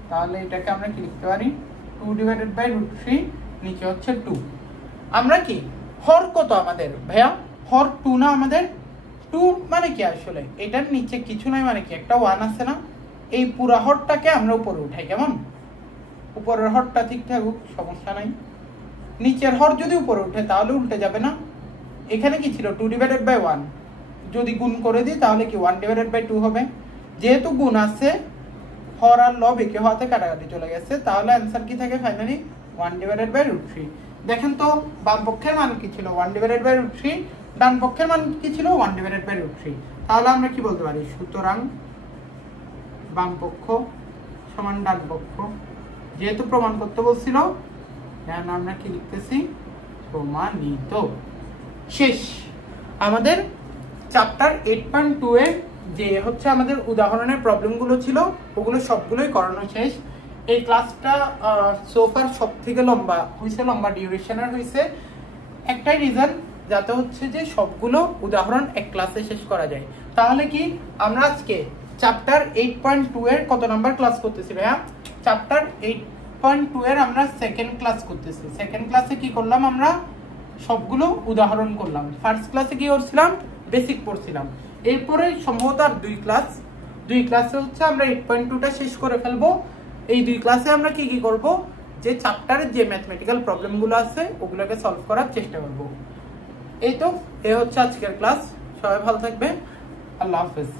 তাহলে এটাকে আমরা কি লিখতে পারি, 2 ডিভাইডেড বাই √3, নিচে হচ্ছে 2। আমরা কি হর কত আমাদের ভাইয়া, হর 2 না আমাদের, 2 মানে কি আসলে এটার নিচে কিছু নাই, মানে কি একটা 1 আছে না। এই পুরা হরটাকে আমরা উপরে উঠাই, কেমন, উপরের হরটা ঠিক থাকুক, সমস্যা নাই। নিচের হর যদি উপরে উঠে তাহলে উল্টে যাবে না। এখানে কি ছিল 2 ডিভাইডেড বাই 1, যদি গুণ করে দিই তাহলে কি 1 ডিভাইডেড বাই 2 হবে। যেহেতু গুণ আছে, হর আর লব একে হতে কাটাকাটি চলে গেছে, তাহলে অ্যান্সার কি থাকে ফাইনালি 1 ডিভাইডেড বাই √3। দেখেন তো বাম পক্ষের মান কি ছিল, 1 ডিভাইডেড বাই √3, ডান পক্ষের মান কি ছিল, 1 ডিভাইডেড বাই √3। তাহলে আমরা কি বলতে পারি, সুতরাং বাম পক্ষ সমান ডান পক্ষ, যেহেতু প্রমাণ করতে বলছিল, এখন আমরা কি লিখতেছি, প্রমাণিত। শেষ আমাদের চ্যাপ্টার 8.2 এর যে হচ্ছে আমাদের উদাহরণের প্রবলেমগুলো ছিল, ওগুলো সবগুলোই করানো শেষ। এই ক্লাসটা সোফার সব থেকে লম্বা হয়েছে, লম্বা ডিউরেশনের হয়েছে। একটাই রিজন, যাতে হচ্ছে যে সবগুলো উদাহরণ এক ক্লাসে শেষ করা যায়। তাহলে কি আমরা আজকে চ্যাপ্টার 8.2 এর কত নাম্বার ক্লাস করতেছি ভাইয়া, চ্যাপ্টার 8.2 এর আমরা সেকেন্ড ক্লাস করতেছি। সেকেন্ড ক্লাসে কি করলাম, আমরা সবগুলো উদাহরণ করলাম। ফার্স্ট ক্লাসে কি করছিলাম, বেসিক পড়ছিলাম। এরপরে সম্ভবত আর দুই ক্লাসে হচ্ছে আমরা 8.2টা শেষ করে ফেলবো। এই 2 ক্লাসে আমরা কি কি করব, যে চ্যাপ্টারের যে ম্যাথমেটিক্যাল প্রবলেমগুলো আছে ওগুলোকে সলভ করার চেষ্টা করব। এই তো, এ হচ্ছে আজকের ক্লাস। সবাই ভালো থাকবে, আল্লাহ হাফেজ।